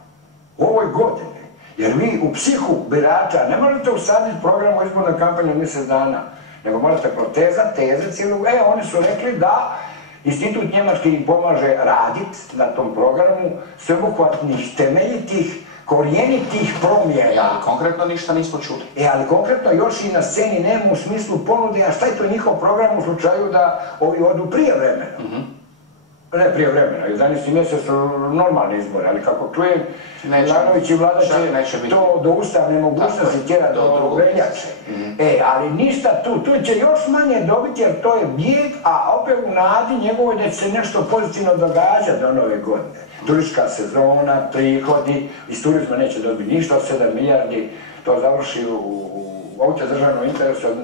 u ovoj godini, jer vi u psihu birača ne možete usaditi program u izbornoj kampanji od mjesec dana, nego morate protezati teze cijelu. Oni su rekli da Institut Njemački im pomaže raditi na tom programu sveobuhvatnih, temeljitih, korijenitih promjena. Ali konkretno ništa nismo čuli. Ali konkretno još i na sceni nema u smislu ponude, a šta je to njihov program u slučaju da ovi odu prije vremena? Ne prije vremena, 11. mjesec su normalni izbori, ali kako čujem, Milanović i vlada će to do ustavne mogućnosti tjerati do veljače. Ali ništa tu će još manje dobiti jer to je bijeg, a opet u nadi njegovoj da će se nešto pozitivno događati do nove godine. Turistička sezona, prihodi, iz turizma neće dobiti ništa, 7 milijardi, to završi u opće državnom interesu od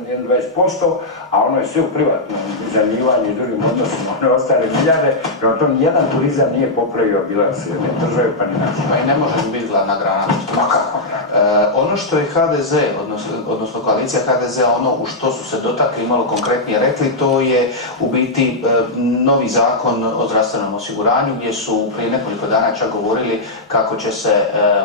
20%, a ono je sve u privatnom izjavljivanju i drugim odnosima, one ostale milijarde, prema tom nijedan turizam nije popravio bilans jedne države pa ni naše. Pa i ne može biti glavna grana. Ono što je HDZ, odnosno koalicija HDZ-a, ono u što su se dotakli, malo konkretnije rekli, to je u biti novi zakon o zdravstvenom osiguranju, gdje su prije nekoliko dana čak govorili kako će se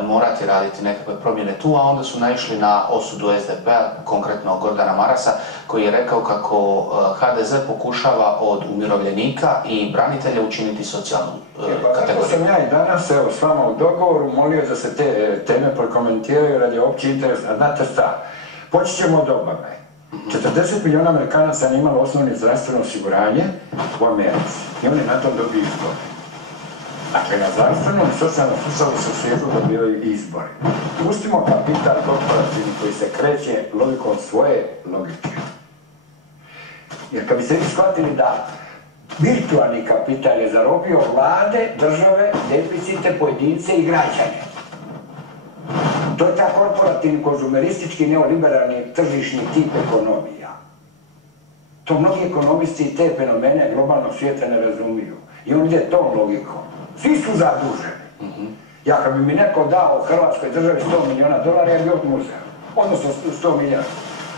morati raditi nekakve promjene tu, a onda su naišli na osudu SDP-a, konkretno Gordana Marasa, koji je rekao kako HDZ pokušava od umirovljenika i branitelja učiniti socijalnu kategoriju. Tako sam ja i danas, evo, s vama u dogovoru molio da se te teme prokomentiraju radi opći interes. A znate šta, počet ćemo od obave. 40 milijuna Amerikanaca nije imalo osnovno zdravstveno osiguranje u Americi i oni na tom dobiju izbore. Dakle, na zdravstvenom i socijalnom sustavu se u svijetu dobivaju izbori. Pustimo kapital korporativni koji se kreće logikom svoje logike. Jer kad bi se vi shvatili da virtualni kapital je zarobio vlade, države, deficite, pojedince i građane. To je ta korporativni, konzumeristički, neoliberalni, tržišni tip ekonomija. To mnogi ekonomisti i te fenomene globalnog svijeta ne razumiju. I on ide tom logikom. Svi su zaduženi. Ja kad bi mi neko dao Hrvatskoj državi $100 miliona, ja bi odmah uzeo. Odnosno 100 milijarda.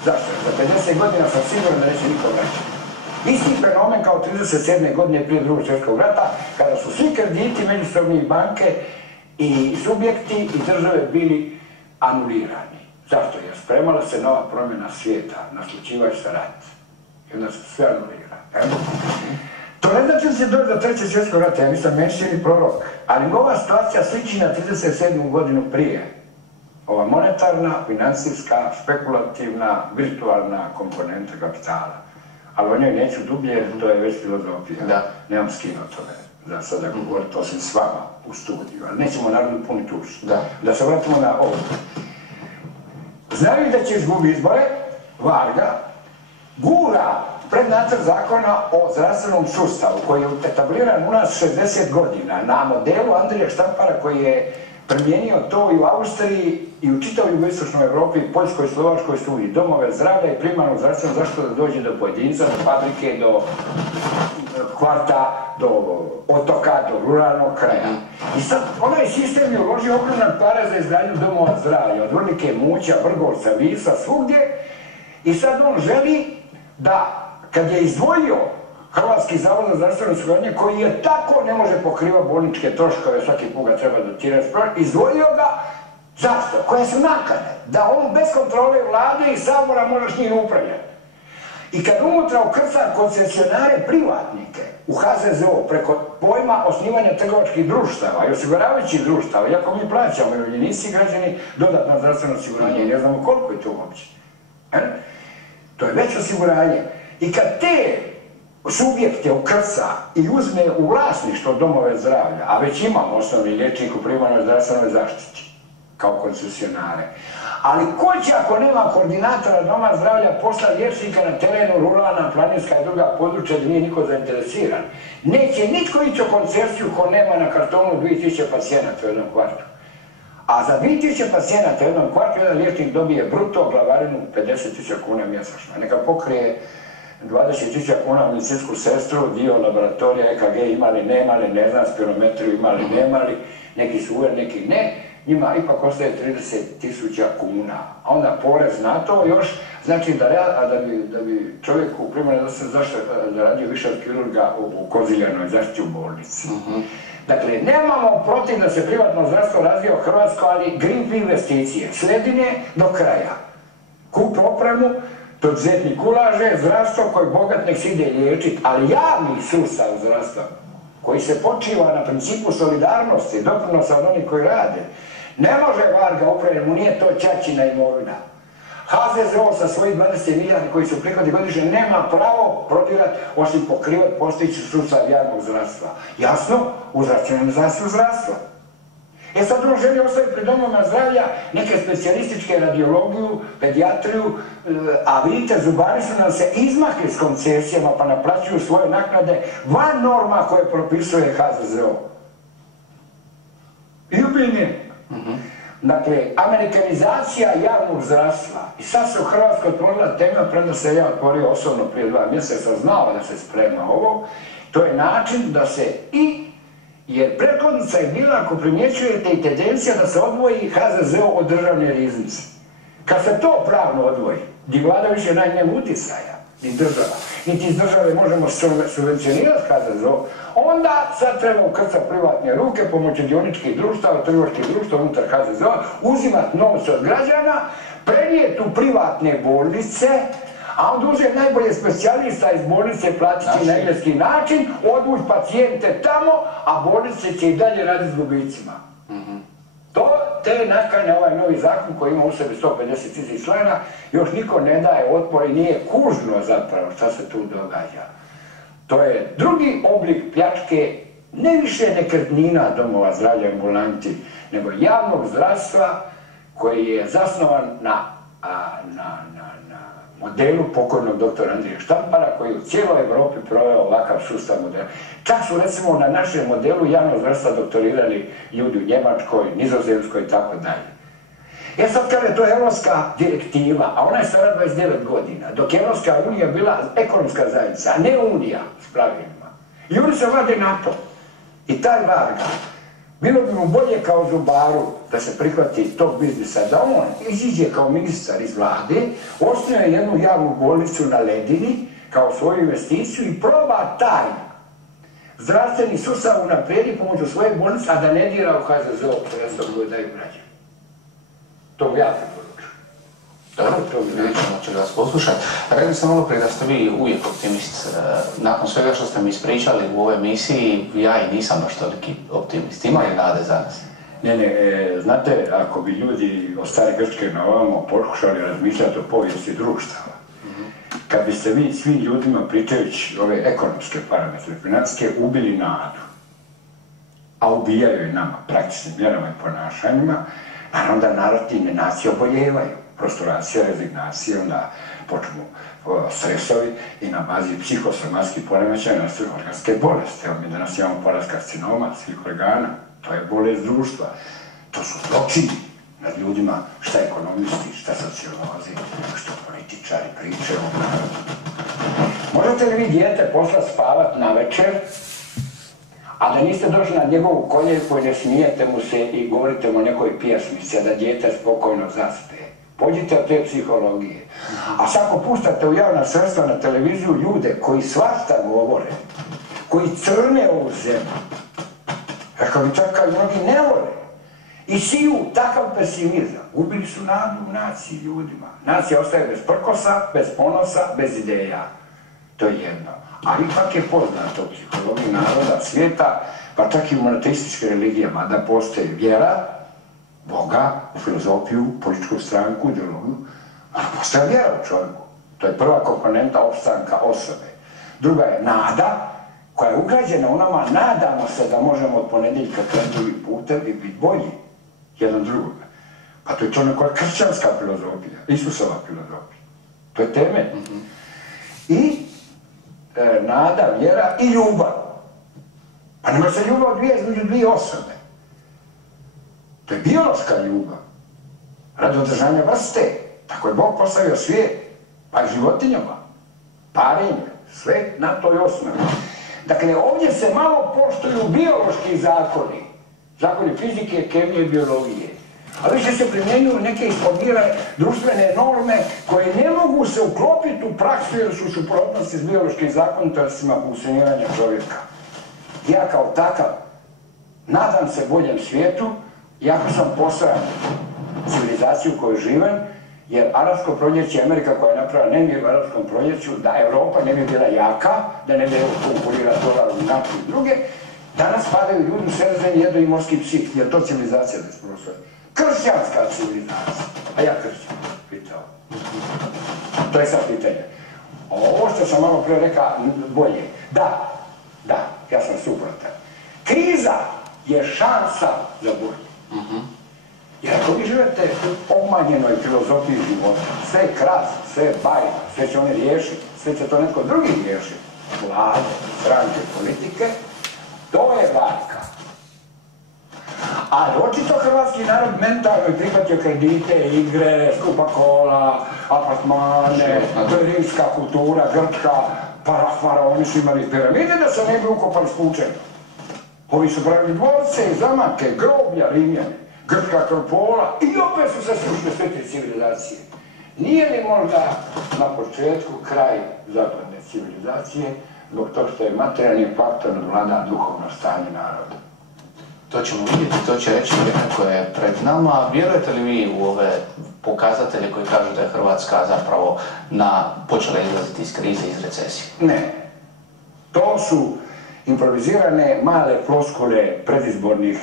Zašto? Za 50 godina sam siguran da neće niko vraćati. Isti fenomen kao 37. godine prije Drugog svjetskog rata, kada su svi krediti međusobnih banke i subjekti i države bili anulirani. Zašto? Jer spremala se nova promjena svijeta, naslučivač se rat. I onda se sve anulira. To ne znači da se dođe do Trećeg svjetskog rata, ja nisam menšini prorok, ali ova situacija sliči na 37. godinu prije. Ova monetarna, financijska, spekulativna, virtualna komponenta kapitala. Ali o njoj neću dublje, jer to je već filozofija. Nemam s kim o tome za sada govoriti, osim s vama u studiju, ali nećemo narodu puniti uši. Da se vratimo na ovo. Znaju da će izgubiti izbore, Varga gura prednacrt zakona o zdravstvenom sustavu, koji je etabliran u nas 60 godina, na modelu Andrije Štampara, koji je primijenio to i u Austriji i u čitavoj jugoistočnoj Evropi, Poljskoj, Slovačkoj studiji, domove zdravlja i primarnu zdravstvenu zaštitu da dođe do pojedinca, do fabrike, do kvarta, do otoka, do ruralnog kraja. I sad onaj sistem je uložio ogroman pare za izgradnju domova zdravlja, od Vrnike, Muća, Vrgorca, Visa, svugdje, i sad on želi da, kad je izdvojio Hrvatski zavod za zdravstveno osiguranje, koji je tako ne može pokrivati bolničke troškove, svaki put ga treba dotirati, izdvojio ga, zašto? Koje su nakane? Da on bez kontrole vlade i sabora može s njim upravljati. I kad unutra ukrca koncesionare privatnike u HZZO preko pojma osnivanja trgovačkih društava i osiguravajućih društava, iako mi plaćamo umirovljenici i građani dodatno zdravstveno osiguranje, ne znamo koliko je to uopće. To je već osiguranje. I kad te subjekte ukrca i uzme u vlasništvo domove zdravlja, a već imamo osnovni liječnik u primarnoj zdravstvenoj zaštiti, kao koncesionare. Ali ko će, ako nema koordinatora doma zdravlja, posla liječnika na terenu, ruralna, planinska i druga područja gdje nije niko zainteresiran? Neće nitko ići u koncesiju ko nema na kartonu 2000 pacijenata u jednom kvartu. A za 2000 pacijenata u jednom kvartu jedan liječnik dobije bruto glavarinu 50.000 kuna mjesečno. Neka pokrije 20.000 kuna medicinsku sestru, dio laboratorija, EKG imali, nemali, ne znam, spirometriju imali, nemali, neki su uvjer, neki ne, njima ipak ostaje 30.000 kuna. A onda porez na to još, znači da bi čovjek u primarnoj zdravstvenoj zaštiti zaradio više od kirurga u Koziljanoj zaštiti u bolnici. Dakle, nemamo protiv da se privatno zdravstvo razvija u Hrvatskoj, ali green investicije, sledine do kraja. Kup opremu, poduzetnik ulaže, zdravstvo koji bogat nek se ide liječiti, ali javni sustav zdravstva, koji se počiva na principu solidarnosti, doprinosa od onih koji rade, ne može Varga upravljati, mu nije to ćaćina imovina. HZZO sa svojih 20 milijardi koji su prihodi godišnje nema pravo prodirati osim pokrivati postojeći sustav javnog zdravstva. Jasno, u zdravstvenom zdravstva. E sad on želi ostaviti pri domovima zdravlja neke specijalističke radiologiju, pedijatriju, a vidite, zubari su nam se izmakli s koncesijama pa naplaćuju svoje naknade van norma koje propisuje HZZO. I ubilje. Dakle, amerikanizacija javnog zdravstva. I sad se u Hrvatskoj otvorila tema, premda se ja otvorio osobno prije 2 mjeseca, znao da se sprema ovo, to je način da se jer prethodnica je bila, ako primjećujete, i tendencija da se odvoji HZZO od državne riznice. Kad se to pravno odvoji, gdje vlada više najnjem uticaja, ni država, niti iz države možemo subvencionirati HZZO, onda sad treba ukrcati privatne ruke pomoću dioničkih društava, trgovačkih društava unutar HZZO, uzimati novce od građana, prenijeti u privatne bolnice, a onda uzeti najbolje specijalista iz bolnice, platiti na engleski način, odvući pacijente tamo, a bolnice će i dalje raditi s gubicima. Te nakane ovaj novi zakon koji ima u sebi 150.000 člana, još niko ne daje otpor i nije kužno zapravo šta se tu događa. To je drugi oblik pljačke, ne više nekretnina domova zdravlja ambulanti, nego javnog zdravstva koji je zasnovan na modelu pokojnog doktora Andrije Štampara, koji je u cijeloj Evropi proveo ovakav sustav modela. Čak su recimo na našem modelu javnog zdravstva doktorirali ljudi u Njemačkoj, Nizozemskoj i tako dalje. Sad kada je to evropska direktiva, a ona je stara 29 godina, dok je Evropska unija bila ekonomska zajednica, a ne unija s pravilima. I oni se vade na to. I taj Varga Bilo bi mu bolje kao Zubaru da se prihvati tog biznisa, da on iziđe kao ministar iz vlade, osnuje jednu javnu bolnicu na Ledini kao svoju investiciju i proba taj zdravstveni sustav unaprijedi pomoću svoje bolnice, a da ne dira u HZZO sredstva koje daju građani. To bi ja preporučio. Dobro, vidjet ćemo će vas poslušati. Rekli sam malo prije da ste vi uvijek optimist. Nakon svega što ste mi ispričali u ovoj emisiji, ja i nisam baš toliki optimist. Ima li nade za nas? Ne, znate, ako bi ljudi od stare Grčke na ovamo pokušali razmišljati o povijesti društava, kad biste vi svim ljudima pričajući ove ekonomske parametre, financijske, ubili nadu, a ubijaju je nama praktičnim mjerama i ponašanjima, naravno da narod time nacije oboljevaju. Prosturacija, rezignacija, onda počnu stresovi i na bazi psihosomatskih poremećaja nastaju organske bolesti. Evo mi danas imamo porast karcinoma svih organa, to je bolest društva. To su zločini nad ljudima, šta ekonomisti, šta sociolozi, što političari pričaju o narodu. Možete li vi dijete poslati spavat na večer, a da niste došli na njegovu koljeku i ne smijete mu se i govorite mu o nekoj pjesmici, a da dijete spokojno zaspe? Pođite od te psihologije. A sad ako puštate u javna sredstva na televiziju ljude koji svašta govore, koji crne ovu zemlju, rekao bi čak kao mnogi ne vole, i siju takav pesimizam, ubili su nadu u naciji ljudima. Nacija ostaje bez prkosa, bez ponosa, bez ideja. To je jedno. A ipak je poznato u psihologiji naroda, svijeta, pa čak i u monoteističkim religijama, da postoji vjera, Boga, filozofiju, političku stranku, ideologiju, ali postoje vjera u čovjeku. To je prva komponenta opstanka osobe. Druga je nada, koja je ugrađena u nama, nadamo se da možemo od ponedjeljka krenuti putem i biti bolji jedan drugoga. Pa to je to neka kršćanska filozofija, Isusova filozofija. To je temelj. I nada, vjera i ljubav. Pa nema se ljubav između dvije osobe. To je biološka ljubav. Radi održanja vrste. Tako je Bog postavio svijet. Pa i životinjama. Parenje. Sve na toj osnovi. Dakle, ovdje se malo poštuju biološki zakoni. Zakoni fizike, kemije i biologije. A više se primjenjuju neke ispomirane društvene norme koje ne mogu se uklopiti u praksu jer su u suprotnosti s biološkim zakonitostima funkcioniranja čovjeka. Ja kao takav nadam se boljem svijetu, iako sam posran civilizaciju u kojoj živem, jer arapsko proljeće Amerika koja je napravila nemir u arapskom proljeću, da Europa ne bi bila jaka, da ne bi konkurira dolaru i NATO i druge, danas padaju ljudi u Sredozemlje, jedu i morski psi, jer to civilizacija bez prostora. Kršćanska civilizacija. A ja kršćan, pitao. To je sad pitanje. Ovo što sam malo prije rekao, bolje. Da, ja sam suprotan. Kriza je šansa za bolje. Jer ako vi živete u obmanjenoj filozofiji života, sve je krasno, sve je bajno, sve će oni riješiti, sve će to netko drugi riješiti, vlade, stranke, politike, to je bajka. Ali očito hrvatski narod mentalno je prihvatio kredite, igre, skupa kola, apartmane, to je rimska kultura, grčka, faraoni su imali piramide da se ne bi ukopali s pučenom. Ovi su pravili dvorce, zamake, groblja, Rimljani, grčka akropola i opet su se srušile sve te civilizacije. Nije li možda na početku kraj zapadne civilizacije zbog toga što je materijalni faktor nadvlada duhovno stanje naroda? To ćemo vidjeti, to će reći vrijeme koje je pred nama. Vjerujete li vi u ove pokazatelje koji kažu da je Hrvatska zapravo počela izlaziti iz krize, iz recesije? Ne. To su improvizirane male floskule predizbornih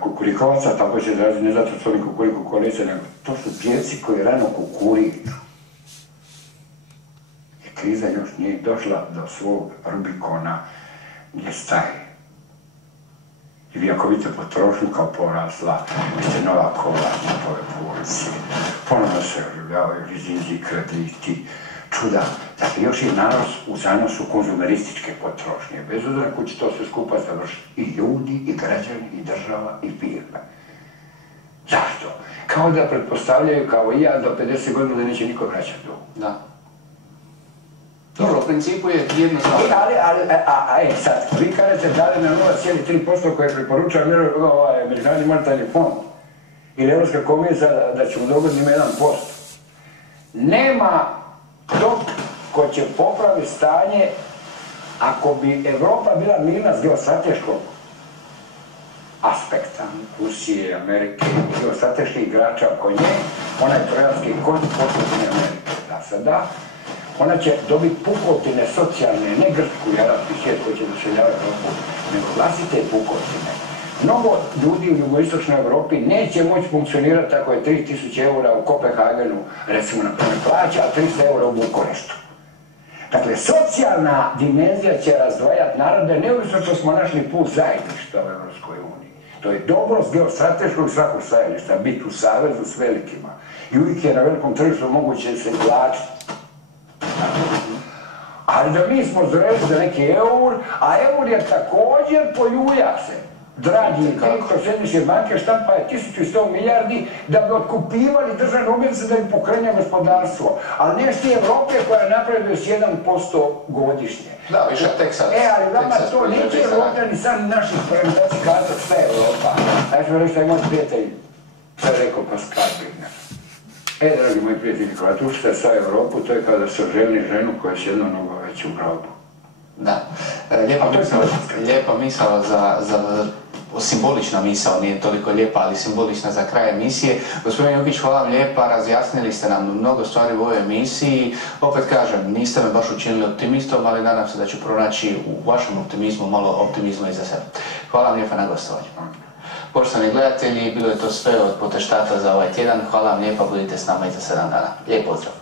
kukurikovaca, tako će izraziti, ne zato što oni kukuriku koalice, nego to su djeci koji rano kukuriču. I kriza još nije došla do svog Rubikona gdje staje. I vi ako vidite potrošnju kao porasla, vidite nova kola na tove polici, ponovno se oživljavaju rizici, krediti, čuda. Dakle, još je nanos u zanosu konzumerističke potrošnje, bez obzira kako će to sve skupa završiti. I ljudi, i građani, i država, i firme. Zašto? Kao da pretpostavljaju, kao i ja, do 50 godina da neće niko vraćati dug. Da. Dobro, u principu je jednostavno. Sad, vi kažete dali na 0,3% koje preporučuje Međunarodni monetarni fond ili Europska komisija da ćemo dogoditi 1%. Nema tog ko će popraviti stanje ako bi Evropa bila mirna s geostrateškog aspekta Rusije, Amerike, geostrateških igrača oko nje, onaj trojanski konj poputine Amerike, da se da, ona će dobiti pukotine socijalne, ne Grčku i arapski svijet koji će doseljavati Evropu, nego vlastite pukotine. Mnogo ljudi u jugoistočnoj Evropi neće moći funkcionirati ako je 3000 eura u Kopenhagenu, recimo na primjer plaća, a 300 eura u Bukureštu. Dakle, socijalna dimenzija će razdvajati narode, neovisno što smo našli put zajedništva u Evropskoj uniji. To je dobro s geostrateškog svakog stajališta, biti u savezu s velikima. I uvijek je na velikom tržištu moguće se plaćati. Ali da mi smo zreli za neki eur, a eur je također poljuja se. Dragi direktor Središnje banke štampa je 1100 milijardi da bi otkupivali državne obveznice da bi pokrenja gospodarstvo. Ali nešto je Evrope koja napravi s 1% godišnje. Da, više Teksas. Ali vama to neće Evropa ni sam naših prezentacija kazati šta je Evropa. Ja ću vam reći da je moj prijatelj sve rekao Pascal Bigner. Dragi moji prijatelji, kada tučite sa Evropu, to je kada se ženi ženu koja je s jednom nogom već u grobu. Da. Lijepa misao simbolična misao, nije toliko lijepa, ali simbolična za kraj emisije. Gospodin Jukić, hvala vam lijepa, razjasnili ste nam mnogo stvari u ovoj emisiji. Opet kažem, niste me baš učinili optimistom, ali nadam se da ću pronaći u vašem optimizmu malo optimizma i za sebe. Hvala vam lijepa na gostovanju. Poštovani gledatelji, bilo je to sve od Poteštata za ovaj tjedan. Hvala vam lijepa, budite s nama i za 7 dana. Lijep pozdrav!